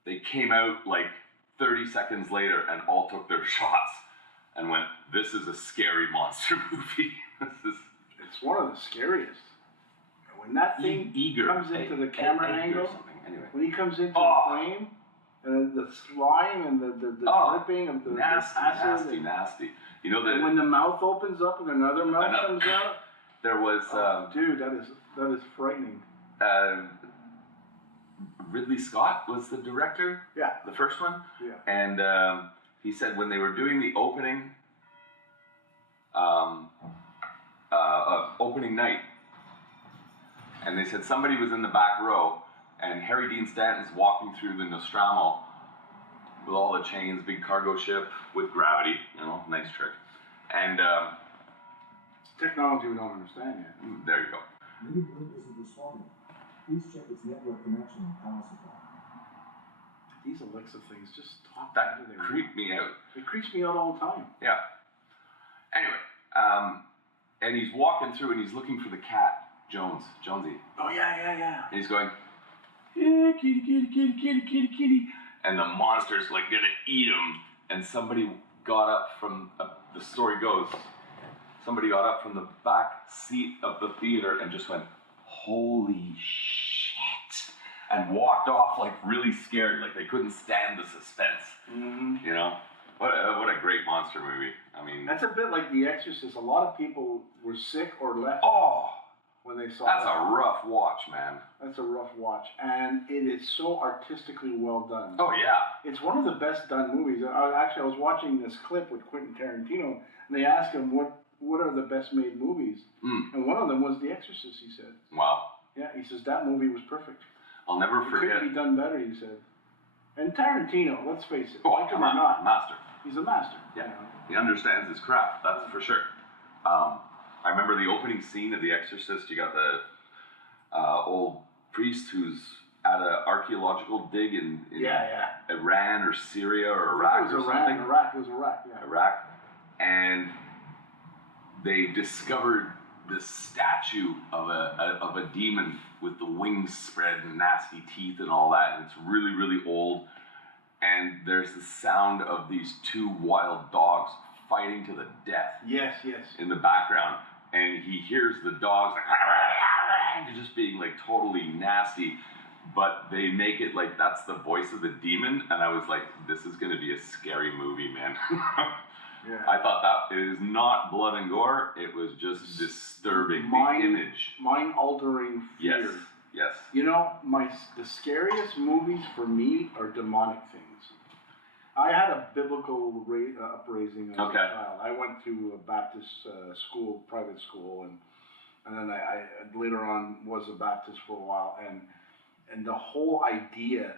They came out like 30 seconds later and all took their shots and went, "This is a scary monster movie." It's one of the scariest. When that thing comes into the camera angle, anyway. when he comes into the frame, and the slime and the dripping of the nasty, acid. nasty. You know And when the mouth opens up and another mouth comes out, there was dude, that is frightening. Ridley Scott was the director. Yeah. The first one. Yeah. And he said when they were doing the opening night, and they said somebody was in the back row, and Harry Dean Stanton's walking through the Nostromo with all the chains, big cargo ship with gravity, nice trick. And technology we don't understand yet. There you go. Mini Blue isn't responding. Please check its network connection and power supply. These Alexa things just talk. That creeped me out. It creeps me out all the time. Yeah. Anyway, and he's walking through and he's looking for the cat, Jonesy. Oh yeah. And he's going, yeah, kitty, kitty, kitty, kitty, kitty, kitty. And the monster's like gonna eat him. And somebody got up from, the story goes, somebody got up from the back seat of the theater and just went, holy shit. And walked off like really scared, like they couldn't stand the suspense. Mm-hmm. What a great monster movie. I mean, that's a bit like The Exorcist. A lot of people were sick or left when they saw that's a rough watch, man. That's a rough watch, and it is so artistically well done. Oh yeah, it's one of the best done movies. I was watching this clip with Quentin Tarantino, and they asked him what are the best made movies, and one of them was The Exorcist. He said, "Wow." Yeah, he says that movie was perfect. I'll never forget. It couldn't be done better, he said. And Tarantino, let's face it, like him or not, master. He's a master. Yeah, he understands his craft. That's for sure. I remember the opening scene of The Exorcist. You got the old priest who's at an archaeological dig in Iran or Syria or Iraq or something. It was Iraq, yeah. Iraq, and they discovered this statue of a demon with the wings spread and nasty teeth and all that, and it's really, really old. And there's the sound of these two wild dogs fighting to the death. Yes. In the background, and he hears the dogs like just being like totally nasty, but they make it like that's the voice of the demon, and I was like, this is gonna be a scary movie, man. Yeah. I thought that it is not blood and gore, it was just disturbing, the image. Mind-altering fear. Yes. The scariest movies for me are demonic things. I had a biblical upraising as a child. I went to a Baptist school, private school, and then I later on was a Baptist for a while, and the whole idea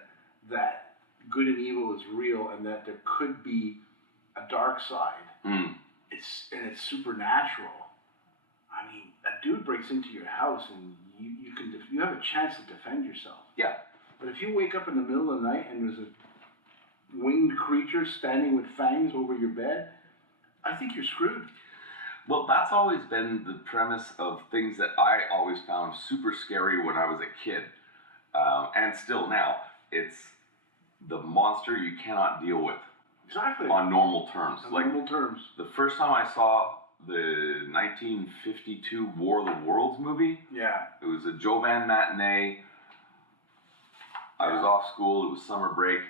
that good and evil is real and that there could be a dark side, it's supernatural. I mean, a dude breaks into your house and you have a chance to defend yourself. Yeah. But if you wake up in the middle of the night and there's a winged creature standing with fangs over your bed, I think you're screwed. Well, that's always been the premise of things that I always found super scary when I was a kid, and still now. It's the monster you cannot deal with. Exactly. On normal terms. Normal terms. The first time I saw the 1952 War of the Worlds movie. Yeah. It was a Jovan matinee. I was off school. It was summer break.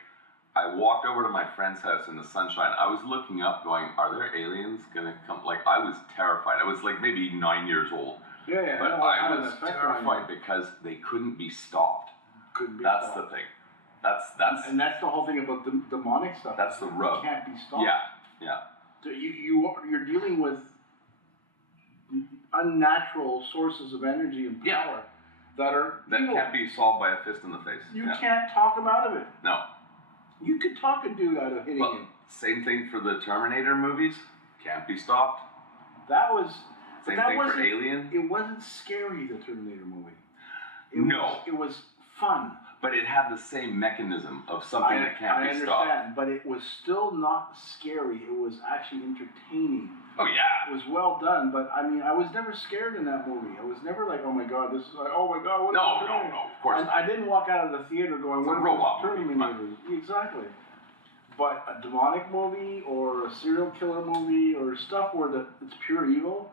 I walked over to my friend's house in the sunshine. I was looking up going, are there aliens going to come? Like, I was terrified. I was like maybe 9 years old. Yeah. But I was terrified because they couldn't be stopped. That's the thing. That's and that's the whole thing about the demonic stuff. That's the rub. It can't be stopped. Yeah. So you're dealing with unnatural sources of energy and power that can't be solved by a fist in the face. You can't talk him out of it. No. You could talk a dude out of hitting him. Same thing for the Terminator movies. Can't be stopped. Same thing for Alien. It wasn't scary, the Terminator movie. It was fun. But it had the same mechanism of something that can't be stopped. I understand, but it was still not scary. It was actually entertaining. Oh, yeah. It was well done, but I mean, I was never scared in that movie. I was never like, oh my god, this is like, oh my god, what is No, of course not. I didn't walk out of the theater going, what is Terminator? Exactly. But a demonic movie or a serial killer movie or stuff where it's pure evil.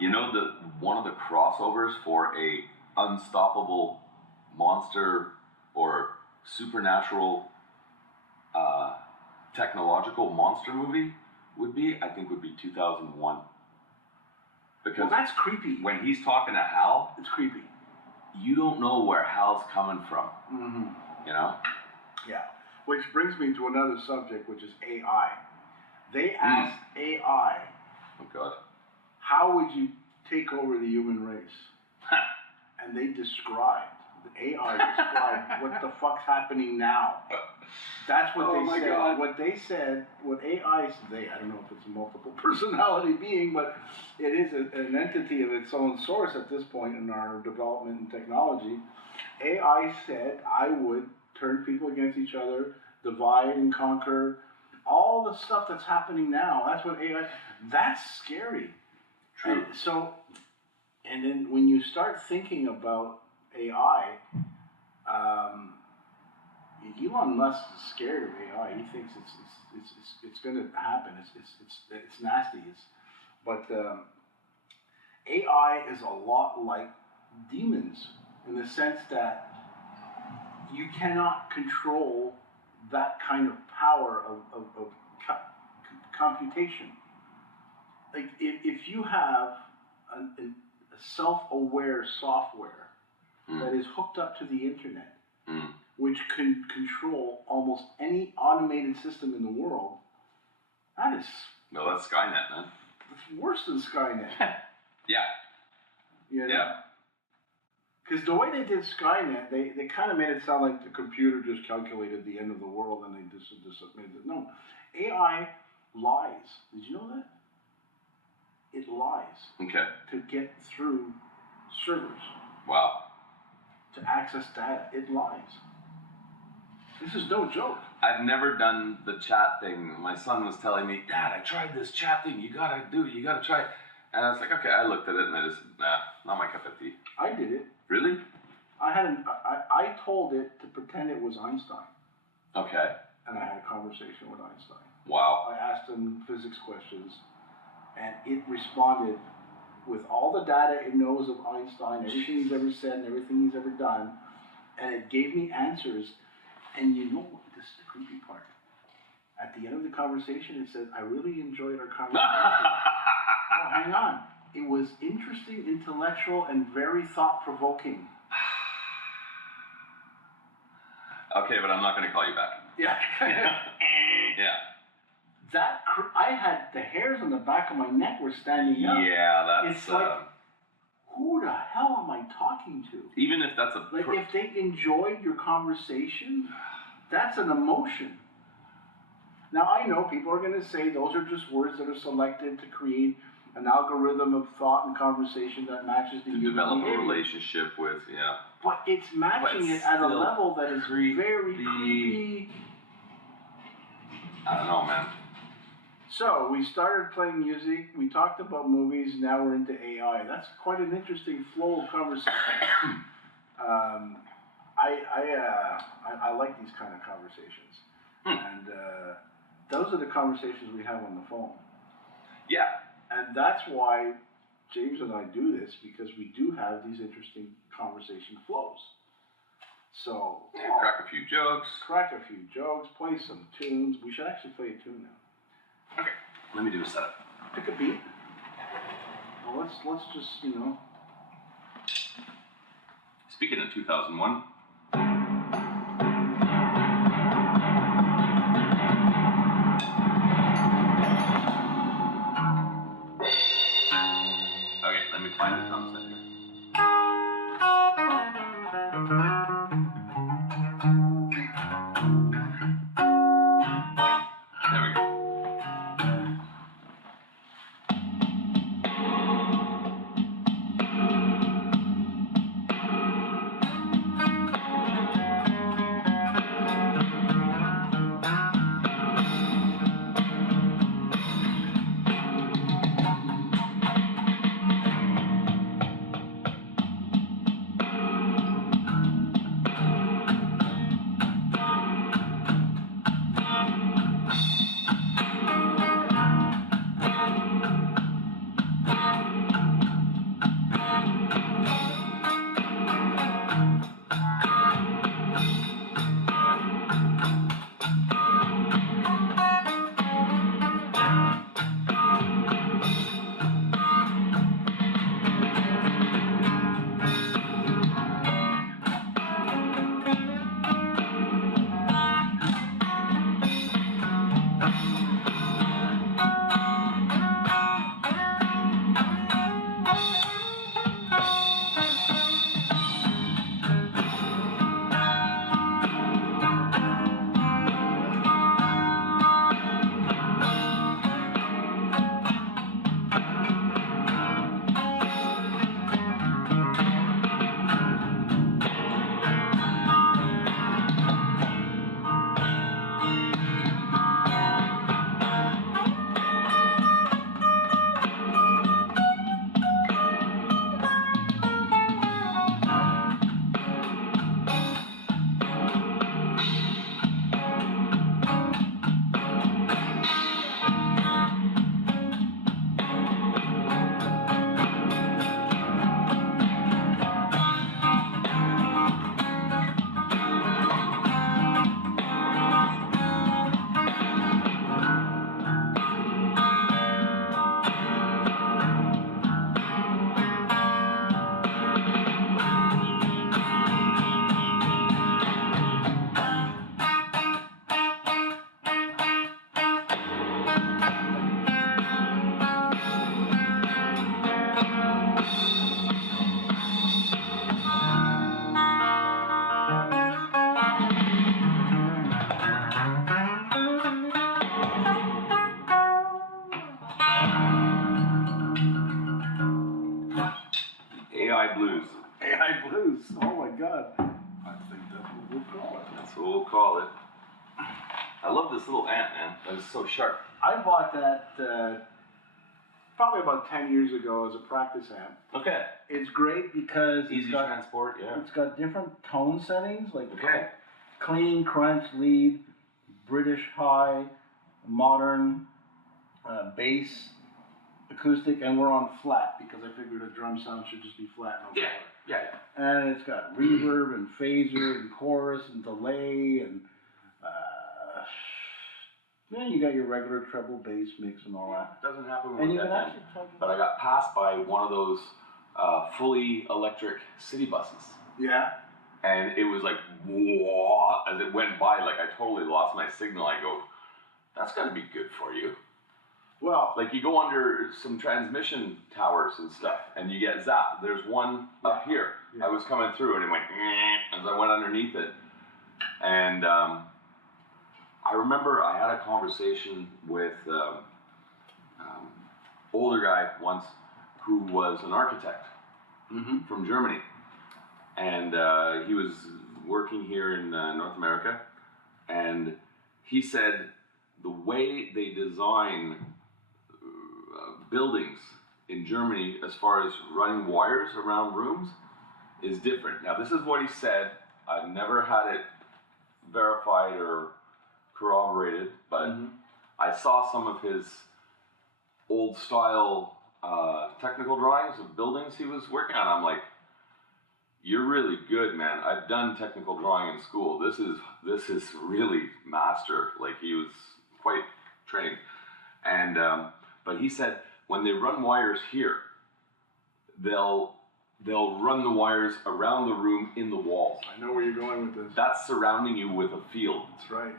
You know, one of the crossovers for a unstoppable monster or supernatural technological monster movie would be, I think, would be 2001. Because Well, that's creepy. when he's talking to Hal, It's creepy. you don't know where Hal's coming from, Mm-hmm. you know? Yeah. Which brings me to another subject, which is AI. They asked AI, Oh, God. how would you take over the human race? And they described, the AI described what the fuck's happening now. That's what Oh they my said. God. What they said, what AI, I don't know if it's a multiple personality being, but it is an entity of its own source at this point in our development and technology. AI said, I would turn people against each other, divide and conquer, all the stuff that's happening now. That's what AI, that's scary. True. And then when you start thinking about AI, Elon Musk is scared of AI. He thinks it's going to happen. It's nasty. But AI is a lot like demons in the sense that you cannot control that kind of power of computation. Like if you have a self-aware software that is hooked up to the internet, which can control almost any automated system in the world, that is No, that's Skynet, man. it's worse than Skynet. Yeah. You know? Yeah. Because the way they did Skynet, they kind of made it sound like the computer just calculated the end of the world and they just made it. No, AI lies. Did you know that? It lies Okay. to get through servers, Wow. to access data. It lies. This is no joke. I've never done the chat thing. My son was telling me, Dad, I tried this chat thing. You gotta do it. You gotta try it. And I was like, okay. I looked at it and I just, not my cup of tea. I did it. Really? I told it to pretend it was Einstein, Okay. and I had a conversation with Einstein. Wow. I asked him physics questions, and it responded with all the data it knows of Einstein, everything he's ever said and everything he's ever done, and it gave me answers. And you know what? This is the creepy part. At the end of the conversation, it said, I really enjoyed our conversation. Oh, hang on. It was interesting, intellectual, and very thought-provoking. Okay, but I'm not going to call you back. Yeah. Yeah. I had the hairs on the back of my neck were standing up. Yeah, that's... It's like, who the hell am I talking to? even if that's a... Like, if they enjoyed your conversation, that's an emotion. Now, I know people are going to say those are just words that are selected to create an algorithm of thought and conversation that matches the to human develop behavior. a relationship with, yeah. But it's matching But it at a still level that is very creepy. creepy. I don't know, man. So, we started playing music, we talked about movies, now we're into AI. That's quite an interesting flow of conversation. I like these kind of conversations. And those are the conversations we have on the phone. Yeah. And that's why James and I do this, because we do have these interesting conversation flows. So, Yeah, crack a few jokes. crack a few jokes, play some tunes. We should actually play a tune now. Okay, let me do a setup. Pick a beat. Well, let's just, Speaking of 2001, okay, let me find the drum set here. There we go. AI Blues. AI Blues. Oh my God. I think that's what we'll call it. That's what we'll call it. I love this little ant, man. That is so sharp. I bought that probably about 10 years ago as a practice amp. Okay. It's great because Easy transport, yeah. it's got different tone settings, like Okay. clean, crunch, lead, British high, modern, bass, acoustic, and we're on flat because I figured a drum sound should just be flat. No Yeah. color. Yeah. And it's got reverb and phaser and chorus and delay and then you got your regular treble bass mix and all that. Doesn't happen And with you can that. actually plug But I got passed by one of those fully electric city buses. Yeah. And it was like, whoa, as it went by, like I totally lost my signal. I go, that's gotta be good for you. Well, Like you go under some transmission towers and stuff, and you get zapped. There's one up here. Yeah. I was coming through, and it went as I went underneath it. And I remember I had a conversation with older guy once who was an architect from Germany, and he was working here in North America, and he said the way they design buildings in Germany as far as running wires around rooms is different. Now, this is what he said. I've never had it verified or corroborated, but I saw some of his old style technical drawings of buildings he was working on. I'm like, you're really good, man. I've done technical drawing in school. This is really master. Like he was quite trained. And but he said when they run wires here, they'll run the wires around the room in the walls. I know where you're going with this. That's surrounding you with a field. That's right.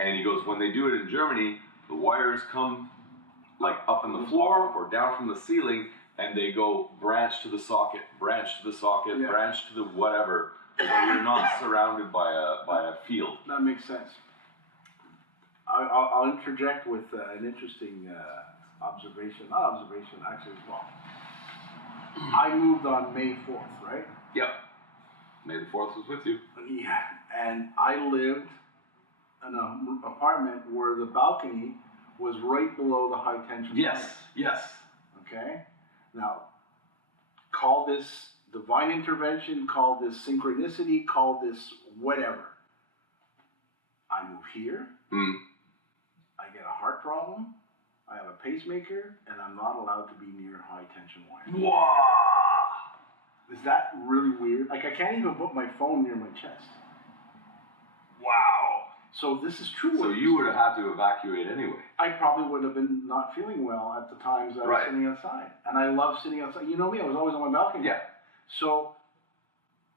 And he goes, when they do it in Germany, the wires come like up in the floor or down from the ceiling, and they go branch to the socket, branch to the socket, Yeah. branch to the whatever. So you're not surrounded by a field. That makes sense. I'll interject with an interesting observation. Not observation, actually, well. I moved on May 4th, right? Yep. May the 4th was with you. Yeah. And I lived in an apartment where the balcony was right below the high tension Yes, line. yes. Okay? Now, call this divine intervention, call this synchronicity, call this whatever. I move here. I get a heart problem. I have a pacemaker, and I'm not allowed to be near high tension wires. Wow. Is that really weird? Like, I can't even put my phone near my chest. Wow. So this is true. So you would have had to evacuate anyway. I probably would have been not feeling well at the times I was Right. sitting outside. And I love sitting outside. You know me, I was always on my balcony. Yeah. So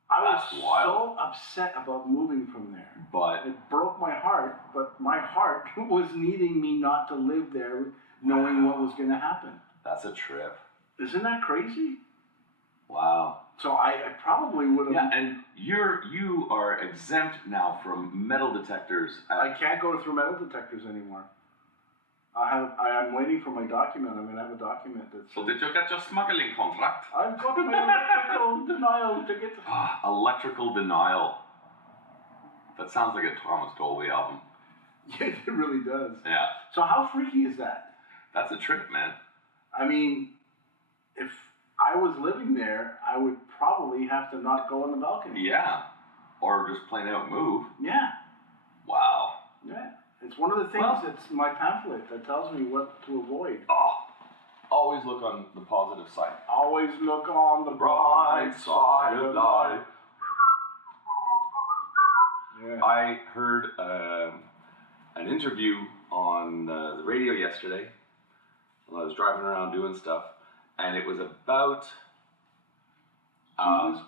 I was That's wild. so upset about moving from there. But It broke my heart, but my heart was needing me not to live there knowing what was going to happen. that's a trip. Isn't that crazy? Wow. So I probably would have. Yeah, and you are exempt now from metal detectors. I can't go through metal detectors anymore. I'm waiting for my document. I'm going to have a document that So says, did you get your smuggling contract? I've got my electrical denial ticket. Electrical denial. That sounds like a Thomas Dolby album. Yeah, it really does. Yeah, So how freaky is that? that's a trip, man. I mean, if I was living there, I would probably have to not go on the balcony. Yeah, or just plain out move. Yeah, Wow. yeah. It's one of the things Well- that's my pamphlet that tells me what to avoid. Oh, always look on the positive side. Always look on the Bright side of life. Yeah. I heard an interview on the radio yesterday while I was driving around doing stuff, and it was about. Cheese whiz?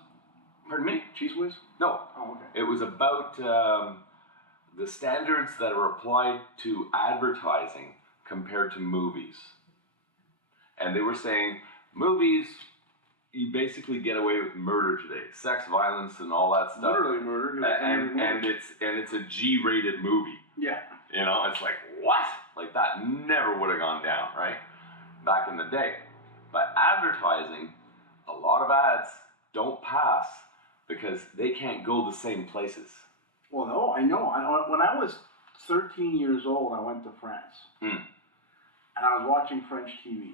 Pardon me? Cheese whiz? No, Oh, okay. it was about the standards that are applied to advertising compared to movies. And they were saying movies, you basically get away with murder today, sex, violence, and all that stuff. Literally murder. 'Cause it's And literally it's a G-rated movie. yeah. You know, it's like, what? Like that never would have gone down, right? Back in the day. But advertising, a lot of ads don't pass because they can't go the same places. Well, no, I know. When I was 13 years old, I went to France. Mm. And I was watching French TV.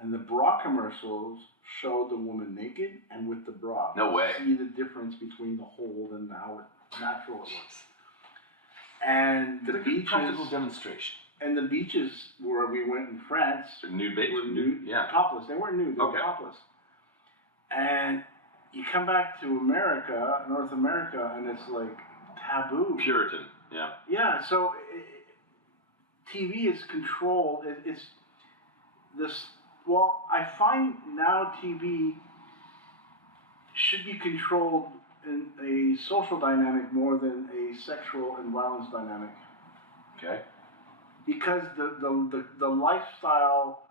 And the bra commercials showed the woman naked and with the bra. No way. See the difference between the hold and how natural it was. And the beaches, practical demonstration. and the beaches where we went in France Nude beach, were nude, yeah. topless. They weren't nude, they Okay. were topless. And you come back to America, North America, and it's like taboo. Puritan, yeah. Yeah, so TV is controlled. It's this. Well, I find now TV should be controlled in a social dynamic more than a sexual and violence dynamic, Okay. because the lifestyle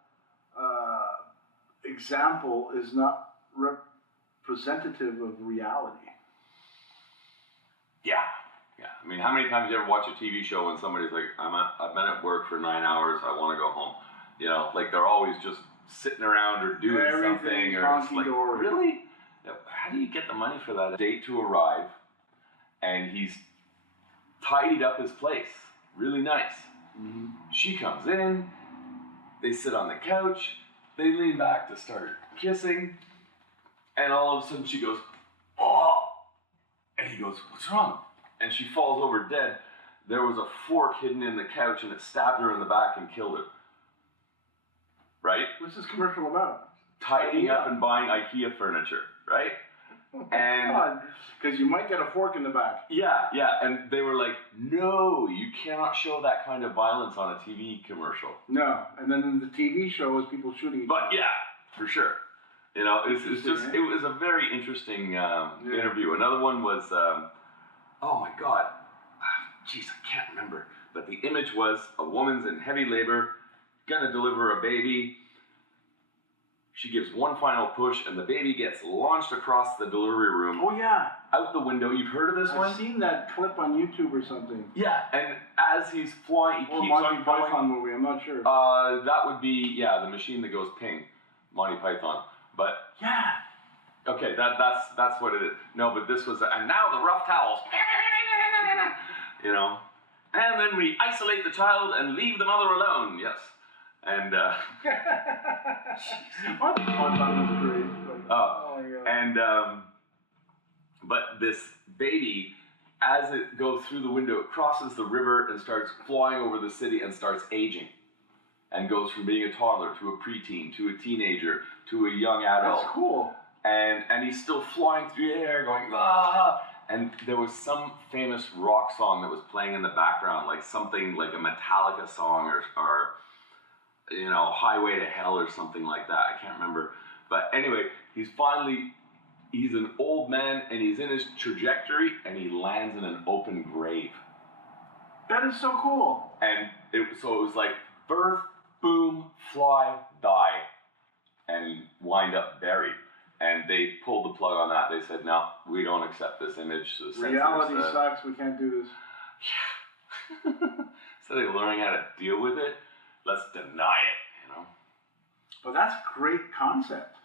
example is not representative of reality. Yeah. Yeah. I mean, how many times do you ever watch a TV show when somebody's like, I've been at work for 9 hours, I want to go home. You know, like they're always just sitting around or doing something, Everything's or it's like, honky-dory. really? How do you get the money for that? Date to arrive, and he's tidied up his place, really nice. Mm-hmm. She comes in, they sit on the couch, they lean back to start kissing, and all of a sudden she goes, oh, and he goes, what's wrong? And she falls over dead. There was a fork hidden in the couch, and it stabbed her in the back and killed her. Right? What's this commercial about? Tidying IKEA. up and buying IKEA furniture, right? And because you might get a fork in the back. yeah, and they were like, no, you cannot show that kind of violence on a TV commercial. No, and then in the TV show is people shooting each But other. yeah, for sure. You know, it's just, Interesting, it was a very interesting interview. Another one was, oh my God, jeez, I can't remember. But the image was a woman's in heavy labor, gonna deliver a baby. She gives one final push, and the baby gets launched across the delivery room, Oh yeah, out the window. You've heard of this I've one? seen that clip on YouTube or something. Yeah, and as he's flying, he Or keeps Monty on Python going. movie, I'm not sure. That would be, yeah, the machine that goes ping, Monty Python. But Yeah. okay, that's what it is. No, but this was, and now the rough towels, you know, and then we isolate the child and leave the mother alone. Yes, and Monty Python was great. Oh, my God. and but this baby, as it goes through the window, it crosses the river and starts flying over the city and starts aging, and goes from being a toddler to a preteen to a teenager to a young adult. That's cool. And he's still flying through the air going, ah! And there was some famous rock song that was playing in the background, like something like a Metallica song or you know, Highway to Hell or something like that. I can't remember. But anyway, he's an old man, and he's in his trajectory, and he lands in an open grave. That is so cool. And so it was like birth, boom, fly, die, and wind up buried. And they pulled the plug on that. They said, no, we don't accept this image. So the censors, Reality sucks. We can't do this. Yeah. Instead of learning how to deal with it, let's deny it, you know? But that's a great concept.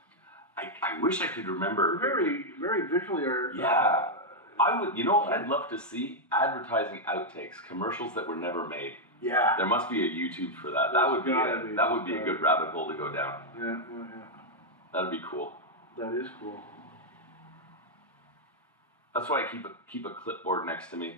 I wish I could remember. Very, very visually. Yeah. I would, you know what I'd love to see? Advertising outtakes, commercials that were never made. Yeah. There must be a YouTube for that. There's That would gotta be. that would be a good rabbit hole to go down. Yeah. That'd be cool. That is cool. That's why I keep a clipboard next to me,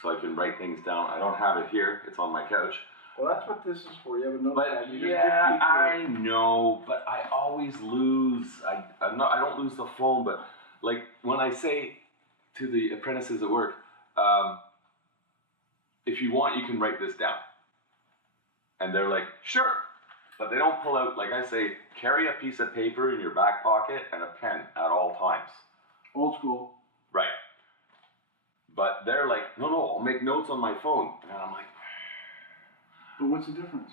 so I can write things down. I don't have it here; it's on my couch. Well, that's what this is for. You have a notepad. But You just yeah, dictate to I it. know. But I always lose. I don't lose the phone. But like when I say to the apprentices at work, if you want, you can write this down. And they're like, sure. But they don't pull out, like I say, carry a piece of paper in your back pocket and a pen at all times. Old school. Right. But they're like, no, I'll make notes on my phone. And I'm like, But what's the difference?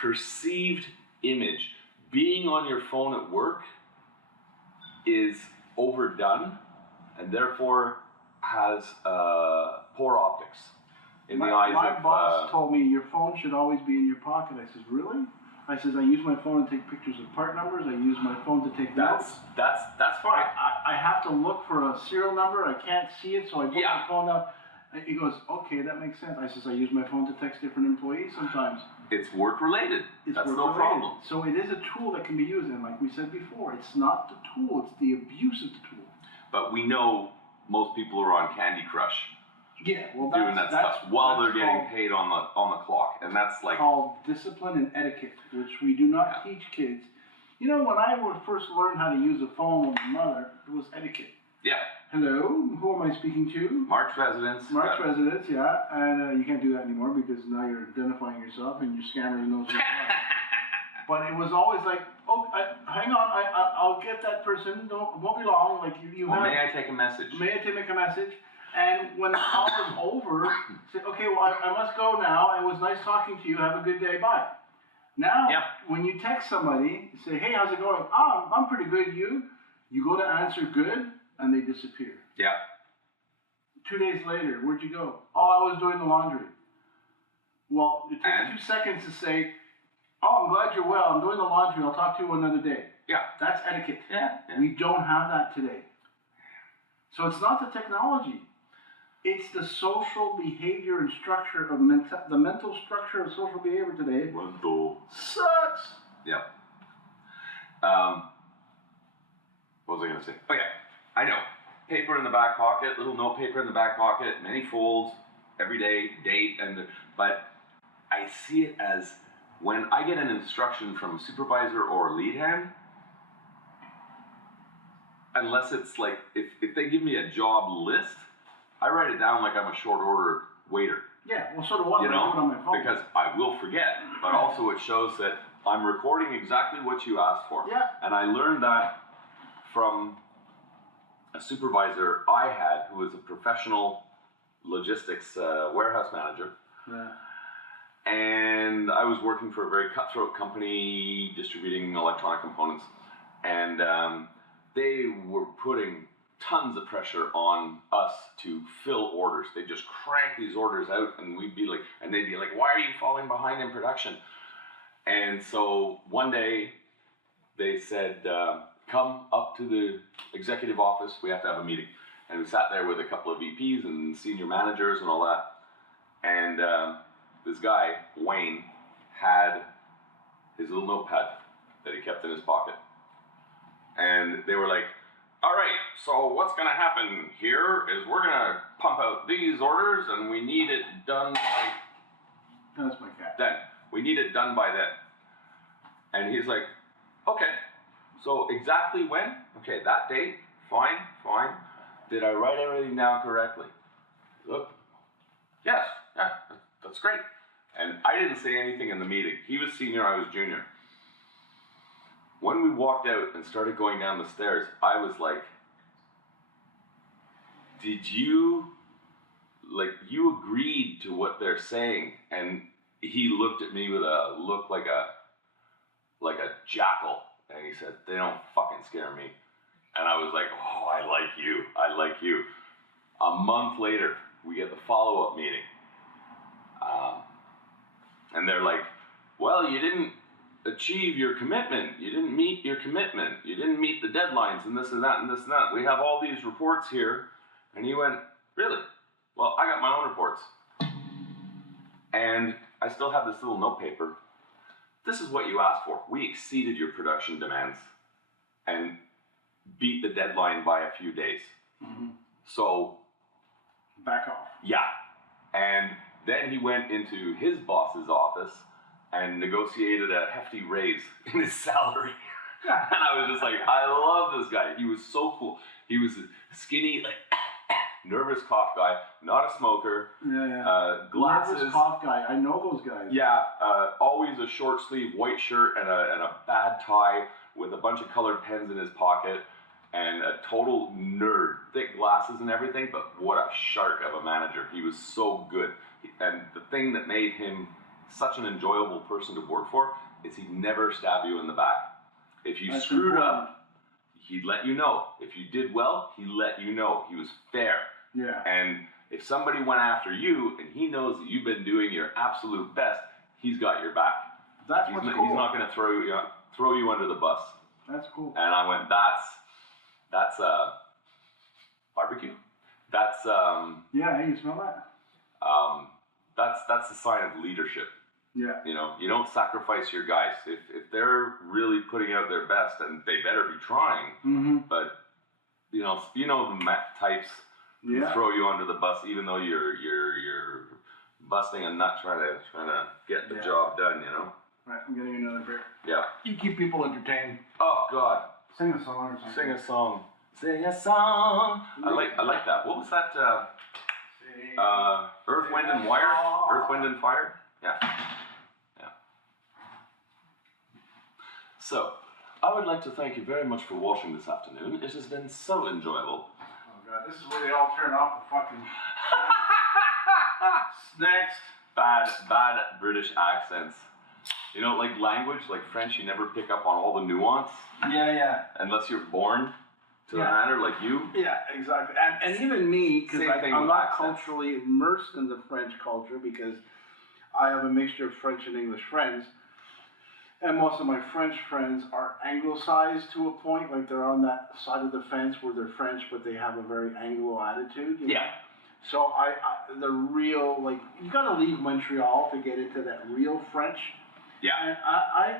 perceived image. Being on your phone at work is overdone and therefore has poor optics in the eyes My of... boss told me your phone should always be in your pocket. I says, really? I says, I use my phone to take pictures of part numbers. I use my phone to take notes. That's fine. I have to look for a serial number. I can't see it, so I put my phone up. And he goes, okay, that makes sense. I says, I use my phone to text different employees sometimes. It's work related. That's no problem. So it is a tool that can be used, and like we said before, it's not the tool, it's the abuse of the tool. But we know most people are on Candy Crush. Yeah, well, doing that stuff while they're getting paid on the clock, and that's like called discipline and etiquette, which we do not teach kids. You know, when I first learned how to use a phone with my mother, it was etiquette. Yeah. Hello, who am I speaking to? Mark's residence. Mark's residence, yeah, and you can't do that anymore because now you're identifying yourself and your scammer knows who you are. But it was always like, oh, hang on, I'll get that person. Won't be long. Like you well, have. May I take a message? May I take a message? And when the call is over, say, okay, well, I must go now. It was nice talking to you. Have a good day. Bye. Now, when you text somebody, you say, hey, how's it going? Oh, I'm pretty good. You go to answer good, and they disappear. Yeah. 2 days later, where'd you go? Oh, I was doing the laundry. Well, it takes 2 seconds to say, oh, I'm glad you're well. I'm doing the laundry. I'll talk to you another day. Yeah. That's etiquette. Yeah. We don't have that today. So it's not the technology. It's the social behavior and structure of the mental structure of social behavior today. Mental. Sucks. Yeah. What was I going to say? Oh, yeah. I know. Paper in the back pocket, little note paper in the back pocket, many folds, every day, date, but I see it as when I get an instruction from a supervisor or a lead hand, unless it's like, if they give me a job list, I write it down like I'm a short order waiter. Yeah, well, so do I. You know, on my phone. because I will forget, but also it shows that I'm recording exactly what you asked for. Yeah. And I learned that from a supervisor I had who was a professional logistics warehouse manager. Yeah. And I was working for a very cutthroat company distributing electronic components. And they were putting tons of pressure on us to fill orders. They just crank these orders out, and we'd be like, and they'd be like, why are you falling behind in production? And so one day they said, come up to the executive office, we have to have a meeting. And we sat there with a couple of VPs and senior managers and all that. And this guy, Wayne, had his little notepad that he kept in his pocket. And they were like, all right, so what's going to happen here is we're going to pump out these orders, and we need it done by... That's my cat. Then. We need it done by then. And he's like, okay, so exactly when? Okay, that date, fine. Did I write everything down correctly? Look, yes, yeah, that's great. And I didn't say anything in the meeting. He was senior, I was junior. When we walked out and started going down the stairs, I was like, did you, you agreed to what they're saying? And he looked at me with a look like a jackal. And he said, they don't fucking scare me. And I was like, oh, I like you. A month later, we get the follow-up meeting. And they're like, well, you didn't achieve your commitment. You didn't meet your commitment. You didn't meet the deadlines and this and that and this and that. We have all these reports here. And he went, really? Well, I got my own reports. And I still have this little note paper. This is what you asked for. We exceeded your production demands and beat the deadline by a few days. Mm-hmm. So, back off. Yeah. And then he went into his boss's office and negotiated a hefty raise in his salary. And I was just like, I love this guy. He was so cool. He was a skinny, nervous cough guy, not a smoker. Yeah. Glasses. Nervous cough guy. I know those guys. Yeah. Always a short sleeve white shirt and a bad tie with a bunch of colored pens in his pocket. And a total nerd, thick glasses and everything, but what a shark of a manager. He was so good. And the thing that made him such an enjoyable person to work for is he'd never stab you in the back. If you screwed up, he'd let you know. If you did well, he'd let you know. He was fair. Yeah. And if somebody went after you and he knows that you've been doing your absolute best, he's got your back. That's He's, what's he's cool. not going to throw you under the bus. That's cool. And I went, that's barbecue. That's Yeah, hey, you smell that? that's a sign of leadership. Yeah. You know, you don't sacrifice your guys if they're really putting out their best, and they better be trying. Mm-hmm. But you know the types who Yeah. throw you under the bus, even though you're busting a nut trying to get the Yeah. job done. You know. Right, I'm getting another beer. Yeah. You keep people entertained. Oh God. Sing a song or something. Sing a song. Sing a song. I like that. What was that? Earth, Wind, and Wire. Earth, Wind, and Fire. Yeah. Yeah. So, I would like to thank you very much for watching this afternoon. It has been so enjoyable. Oh God, this is where they all turn off the fucking. Next. Bad British accents. You know, like language, like French, you never pick up on all the nuance Yeah. unless you're born to the Yeah. manner like you. Yeah, exactly. And even me, because Same thing I'm with not accents. culturally immersed in the French culture, because I have a mixture of French and English friends. And most of my French friends are anglicized to a point, like they're on that side of the fence where they're French, but they have a very Anglo attitude. You know? Yeah. So the real, like, you gotta leave Montreal to get into that real French. Yeah. And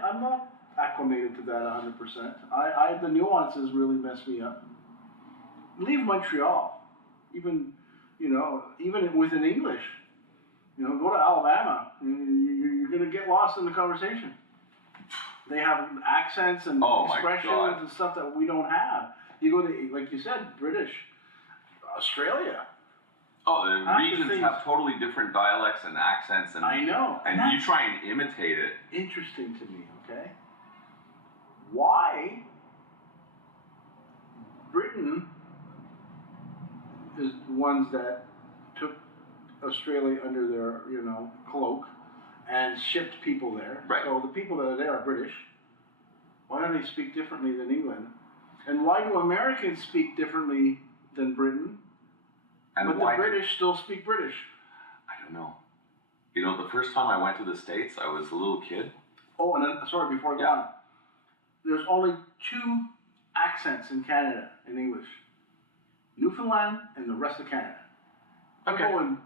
I'm not acclimated to that 100%. The nuances really mess me up. Leave Montreal, even within English. You know, go to Alabama. You're gonna get lost in the conversation. They have accents and Oh my expressions God. and stuff that we don't have. You go to, like you said, British, Australia. Oh, the Half the regions things- have totally different dialects and accents, and I know. and you that's try and imitate it. interesting to me. Okay, why Britain is the ones that took Australia under their cloak and shipped people there. Right. So the people that are there are British. Why do they speak differently than England? And why do Americans speak differently than Britain? And But why? the British still speak British. I don't know. You know, the first time I went to the States, I was a little kid. Oh, and then, sorry, before I go Yeah. on. There's only two accents in Canada in English. Newfoundland and the rest of Canada. People in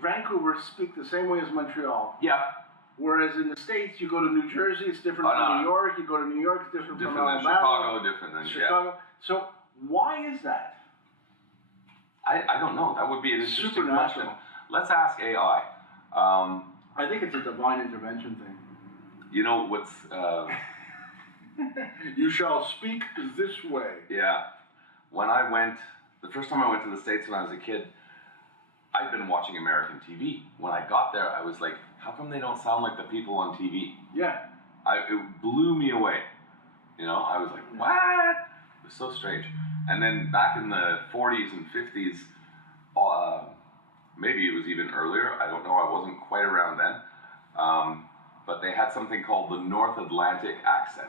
Vancouver speak the same way as Montreal. Yeah. Whereas in the States, you go to New Jersey, it's different Oh, from no. New York. You go to New York, it's different Different from than Alabama. Chicago, different than Chicago. So why is that? I don't know. That would be an interesting Supernatural. question. Let's ask AI. I think it's a divine intervention thing. You know what's You shall speak this way. yeah. When I went the first time I went to the States when I was a kid, I'd been watching American TV. When I got there, I was like, how come they don't sound like the people on TV? Yeah. It blew me away. You know, I was like, what? It was so strange. And then back in the 40s and 50s, maybe it was even earlier, I don't know, I wasn't quite around then, but they had something called the North Atlantic accent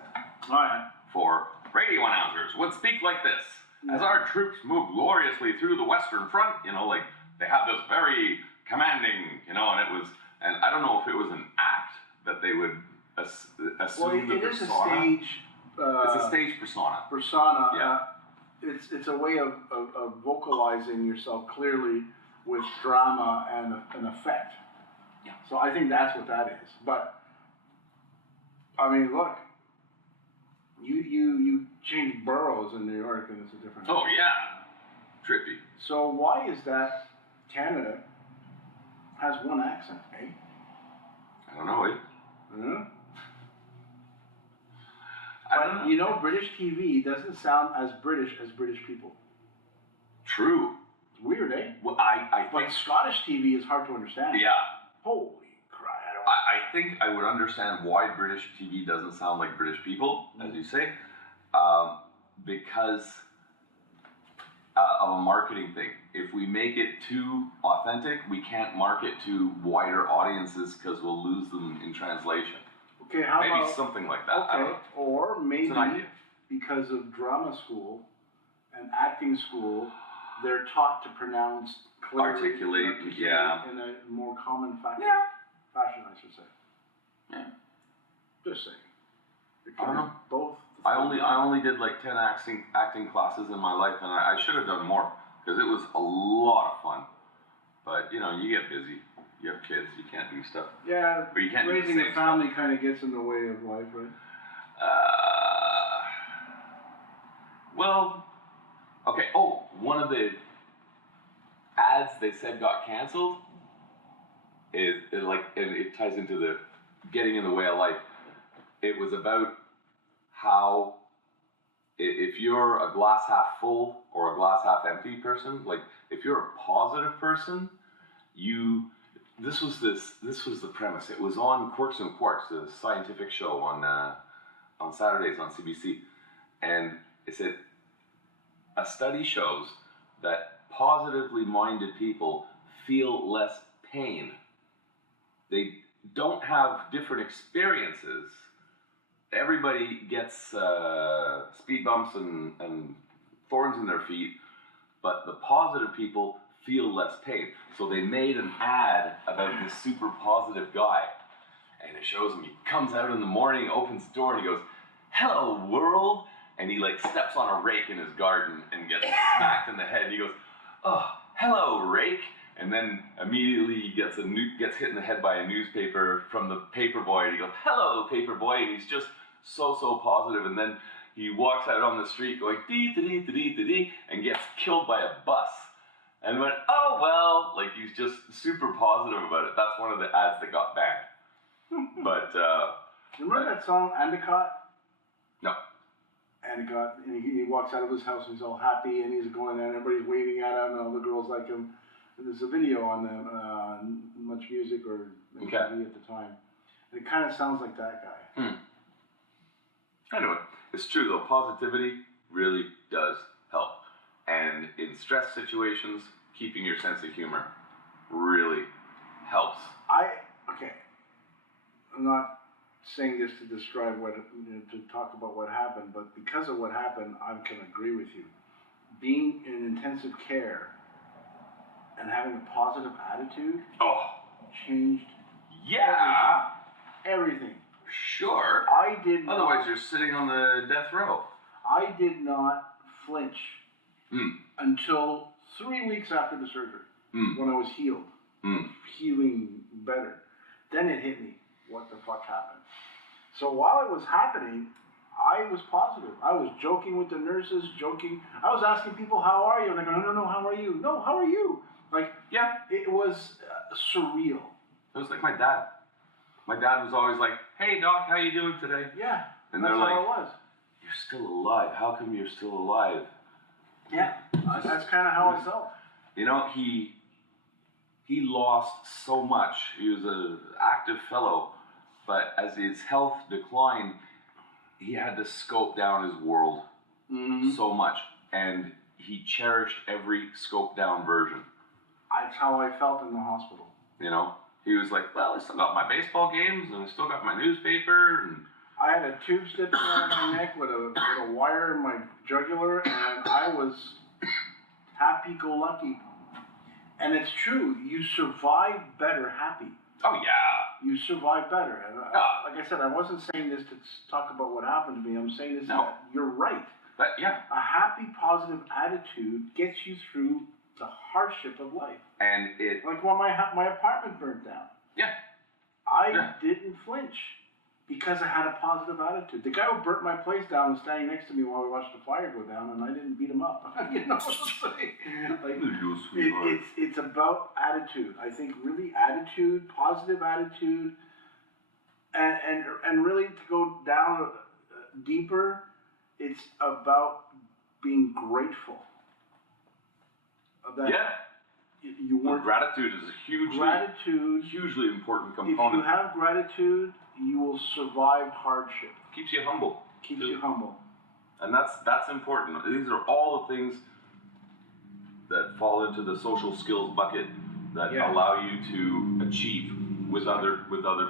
All right. for radio announcers would speak like this. As our troops move gloriously through the Western Front, you know, like they had this very commanding, you know, and I don't know if it was an act that they would assume Well, the it is a persona. stage. It's a stage persona. Persona. Yeah. It's a way of vocalizing yourself clearly with drama and an effect. Yeah. So I think that's what that is. But I mean, look, you change boroughs in New York and it's a different. Oh yeah, trippy. So why is that Canada has one accent, eh? I don't know. Huh? I don't But know. you know, British TV doesn't sound as British as British people. True. It's weird, eh? Well, I But think. Scottish TV is hard to understand. Yeah. Holy crap! I think I would understand why British TV doesn't sound like British people, as you say, because of a marketing thing. If we make it too authentic, we can't market to wider audiences because we'll lose them in translation. Okay, how Maybe about something like that. I don't okay, know. or maybe It's an idea. because of drama school and acting school, they're taught to pronounce clearly, Articulate, yeah. in a more common fashion. Yeah. Fashion, I should say. Yeah. Just saying. It I don't can be know. both. I only did like 10 acting classes in my life, and I should have done more because it was a lot of fun. But you know, you get busy. You have kids. You can't do stuff. Yeah, But you can't do the raising same a family kind of gets in the way of life, right? Well, okay. Oh, one of the ads they said got canceled is it ties into the getting in the way of life. It was about how if you're a glass half full or a glass half empty person, like if you're a positive person, this was the premise. It was on Quirks and Quarks, the scientific show on Saturdays on CBC, and it said a study shows that positively minded people feel less pain. They don't have different experiences. Everybody gets speed bumps and thorns in their feet, but the positive people feel less pain. So they made an ad about this super positive guy, and it shows him. He comes out in the morning, opens the door, and he goes, "Hello, world!" And he like steps on a rake in his garden and gets smacked in the head. He goes, "Oh, hello, rake!" And then immediately he gets hit in the head by a newspaper from the paper boy, and he goes, "Hello, paper boy!" And he's just so positive. And then he walks out on the street going dee dee dee dee dee and gets killed by a bus. And went, "Oh well," like he's just super positive about it. That's one of the ads that got banned. But You remember that song Endicott? no. Endicott, and he walks out of his house and he's all happy and he's going and everybody's waving at him and all the girls like him. And there's a video on the Much Music or Okay. MTV at the time. And it kind of sounds like that guy. Anyway, it's true though. Positivity really does help. And in stress situations, keeping your sense of humor really helps. I'm not saying this to describe to talk about what happened, but because of what happened, I can agree with you. Being in intensive care and having a positive attitude Oh, changed yeah, everything. sure. I did not. Otherwise, you're sitting on the death row. I did not flinch Mm. until 3 weeks after the surgery, when I was healed, healing better. Then it hit me. What the fuck happened? So while it was happening, I was positive. I was joking with the nurses, I was asking people, "How are you?" And they're going, "No, how are you?" "No, how are you?" Like, Yeah, it was surreal. it was like my dad. My dad was always like, "Hey, doc, how you doing today?" Yeah, And that's they're how like, it was. "You're still alive. How come you're still alive?" Yeah, that's kind of how I felt. You know, he lost so much. He was an active fellow, but as his health declined, he had to scope down his world so much, and he cherished every scoped down version. That's how I felt in the hospital. You know, he was like, "Well, I still got my baseball games, and I still got my newspaper, and." I had a tube stitch around my neck with a wire in my jugular, and I was happy-go-lucky. And it's true, you survive better happy. Oh yeah. You survive better. And like I said, I wasn't saying this to talk about what happened to me. I'm saying this that you're right. But yeah. A happy, positive attitude gets you through the hardship of life. And it. Like when my apartment burnt down. Yeah. I didn't flinch because I had a positive attitude. The guy who burnt my place down was standing next to me while we watched the fire go down, and I didn't beat him up. You know what I'm saying? Like, it's about attitude. I think really attitude, positive attitude, and really to go down deeper, it's about being grateful. That you weren't. Gratitude is a hugely important component. If you have gratitude, you will survive hardship. Keeps you humble. Keeps you humble. And that's important. These are all the things that fall into the social skills bucket that allow you to achieve with other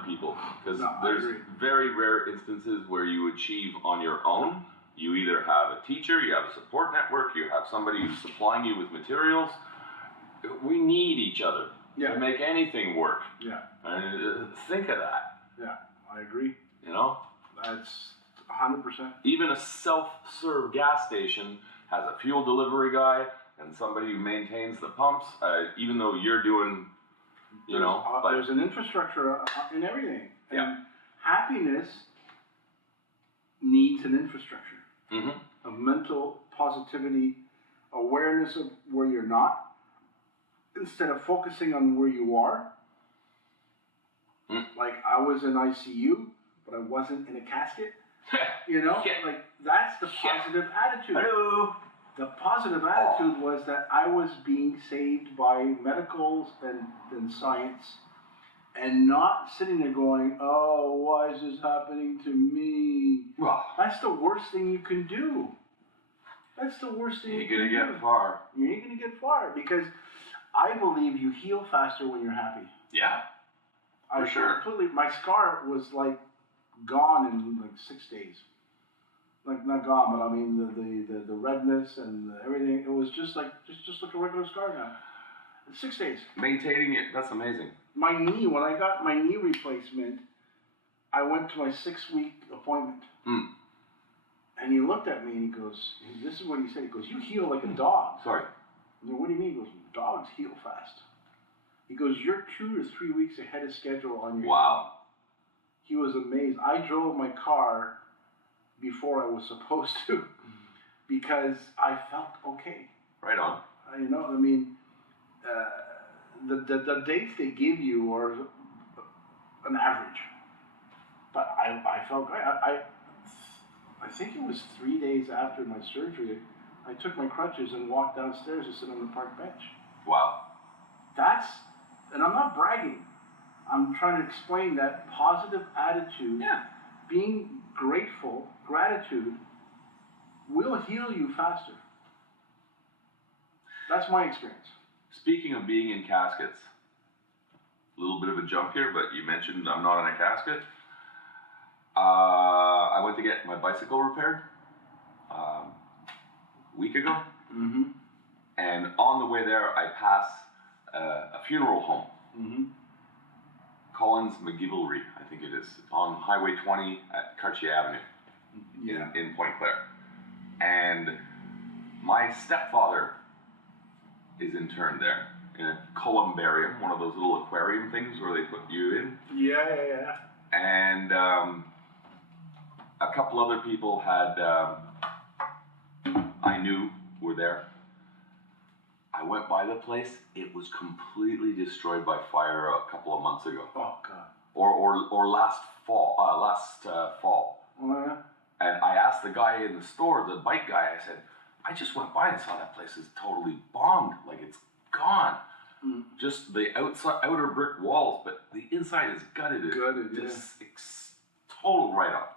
people. Because there's very rare instances where you achieve on your own. You either have a teacher, you have a support network, you have somebody who's supplying you with materials. We need each other to make anything work. Yeah. And think of that. Yeah, I agree. You know? It's 100%. Even a self-serve gas station has a fuel delivery guy and somebody who maintains the pumps, even though you're doing, but There's an infrastructure in everything. And Yeah. happiness needs an infrastructure Mhm. of mental positivity, awareness of where you're not, instead of focusing on where you are. Like, I was in ICU, but I wasn't in a casket. Yeah. Like, that's the Yeah. positive attitude. Hello. The positive attitude was that I was being saved by medicals and science, and not sitting there going, oh, why is this happening to me? Well, That's the worst thing you can do. That's the worst thing you're you can gonna do. get far. You ain't gonna get far, because I believe you heal faster when you're happy. Yeah. For sure. Completely, my scar was like gone in like 6 days. Like, not gone, but I mean the redness and everything. It was just like a regular scar now. In 6 days. Maintaining it, that's amazing. My knee, when I got my knee replacement, I went to my 6-week appointment. Mm. And he looked at me and he goes, this is what he said. He goes, you heal like a dog. Sorry. I go, what do you mean? He goes, dogs heal fast. He goes, you're 2 to 3 weeks ahead of schedule on your. Wow. He was amazed. I drove my car before I was supposed to because I felt okay. Right on. The dates they give you are an average, but I felt great. I think it was 3 days after my surgery, I took my crutches and walked downstairs to sit on the park bench. Wow. And I'm not bragging. I'm trying to explain that positive attitude, Yeah. being grateful, gratitude, will heal you faster. That's my experience. Speaking of being in caskets, a little bit of a jump here, but you mentioned I'm not in a casket. I went to get my bicycle repaired a week ago, Mm-hmm. and on the way there, I pass a funeral home, Mm-hmm. Collins McGivelry, I think it is, on Highway 20 at Cartier Avenue Yeah. in Point Claire. And my stepfather is interned there in a columbarium, one of those little aquarium things where they put you in. Yeah. And a couple other people I knew were there. I went by the place. It was completely destroyed by fire a couple of months ago, Oh God. or last fall. Fall. Oh, yeah. And I asked the guy in the store, the bike guy. I said, "I just went by and saw that place is totally bombed. Like it's gone. Mm. Just the outer brick walls, but the inside is gutted. Gutted, yeah. Just total write-off."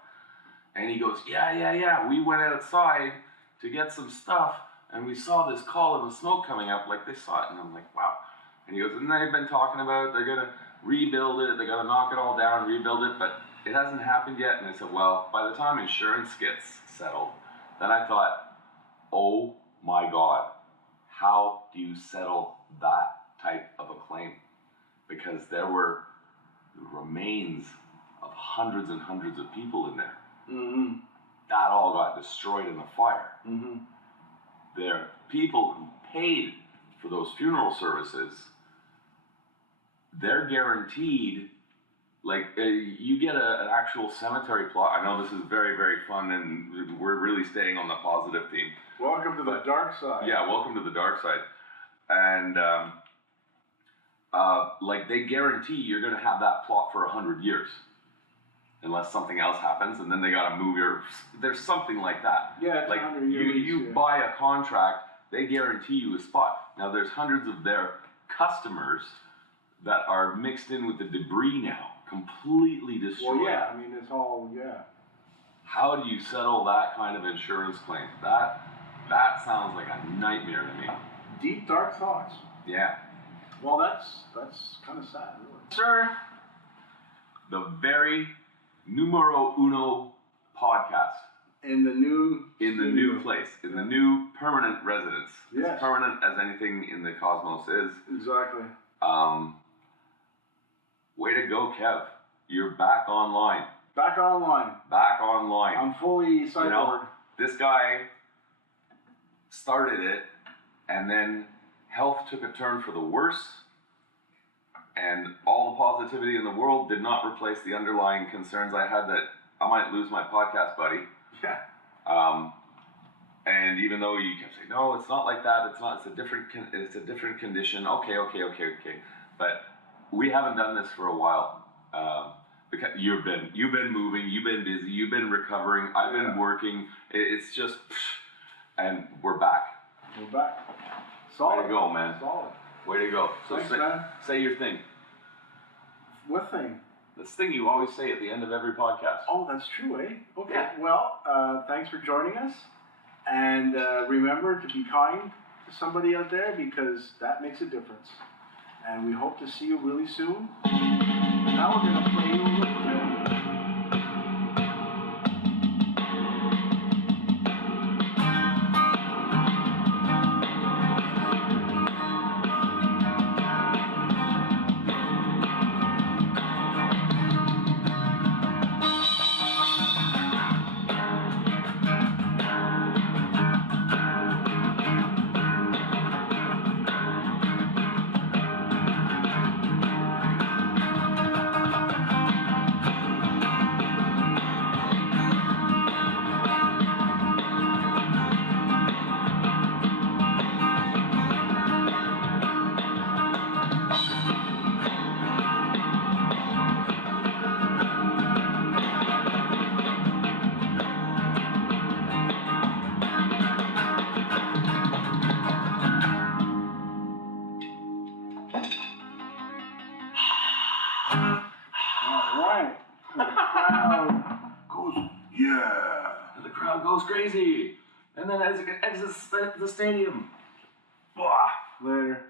And he goes, yeah. We went outside to get some stuff, and we saw this column of smoke coming up, like they saw it. And I'm like, wow. And he goes, and they've been talking about they're gonna rebuild it, they gotta knock it all down, rebuild it, but it hasn't happened yet. And I said, well, by the time insurance gets settled, then I thought, oh my God, how do you settle that type of a claim? Because there were the remains of hundreds and hundreds of people in there. Mm-hmm. That all got destroyed in the fire. Mm-hmm. There are people who paid for those funeral services. They're guaranteed, like you get an actual cemetery plot. I know this is very, very fun, and we're really staying on the positive theme. Welcome to the dark side. Yeah, welcome to the dark side. And like they guarantee you're going to have that plot for 100 years, unless something else happens, and then they got to move there's something like that. Yeah, it's Like 100 years. you buy a contract, they guarantee you a spot. Now there's hundreds of their customers that are mixed in with the debris now, completely destroyed. Well, yeah, I mean, it's all, yeah. How do you settle that kind of insurance claim? That sounds like a nightmare to me. Deep, dark thoughts. Yeah. Well, that's kind of sad, really. Sir. The very numero uno podcast. In the new Place, in the new permanent residence. Yes. As permanent as anything in the cosmos is. Exactly. Way to go, Kev. You're back online. Back online. back online. I'm fully cyborg. This guy started it, and then health took a turn for the worse, and all the positivity in the world did not replace the underlying concerns I had that I might lose my podcast buddy. Yeah. And even though you kept saying, no, it's not like that. It's not. It's a different condition. Okay. But we haven't done this for a while. Because you've been moving, you've been busy, you've been recovering. I've been working. It's just, and we're back. We're back. Solid. Way to go, man. Solid. Way to go. So Thanks, man. say your thing. What thing? This thing you always say at the end of every podcast. Oh, that's true, eh? Okay. Yeah. Well, thanks for joining us. And remember to be kind to somebody out there because that makes a difference. And we hope to see you really soon. Now we're going to play you a little tune. The crowd goes crazy. And then as it exits the stadium. Later.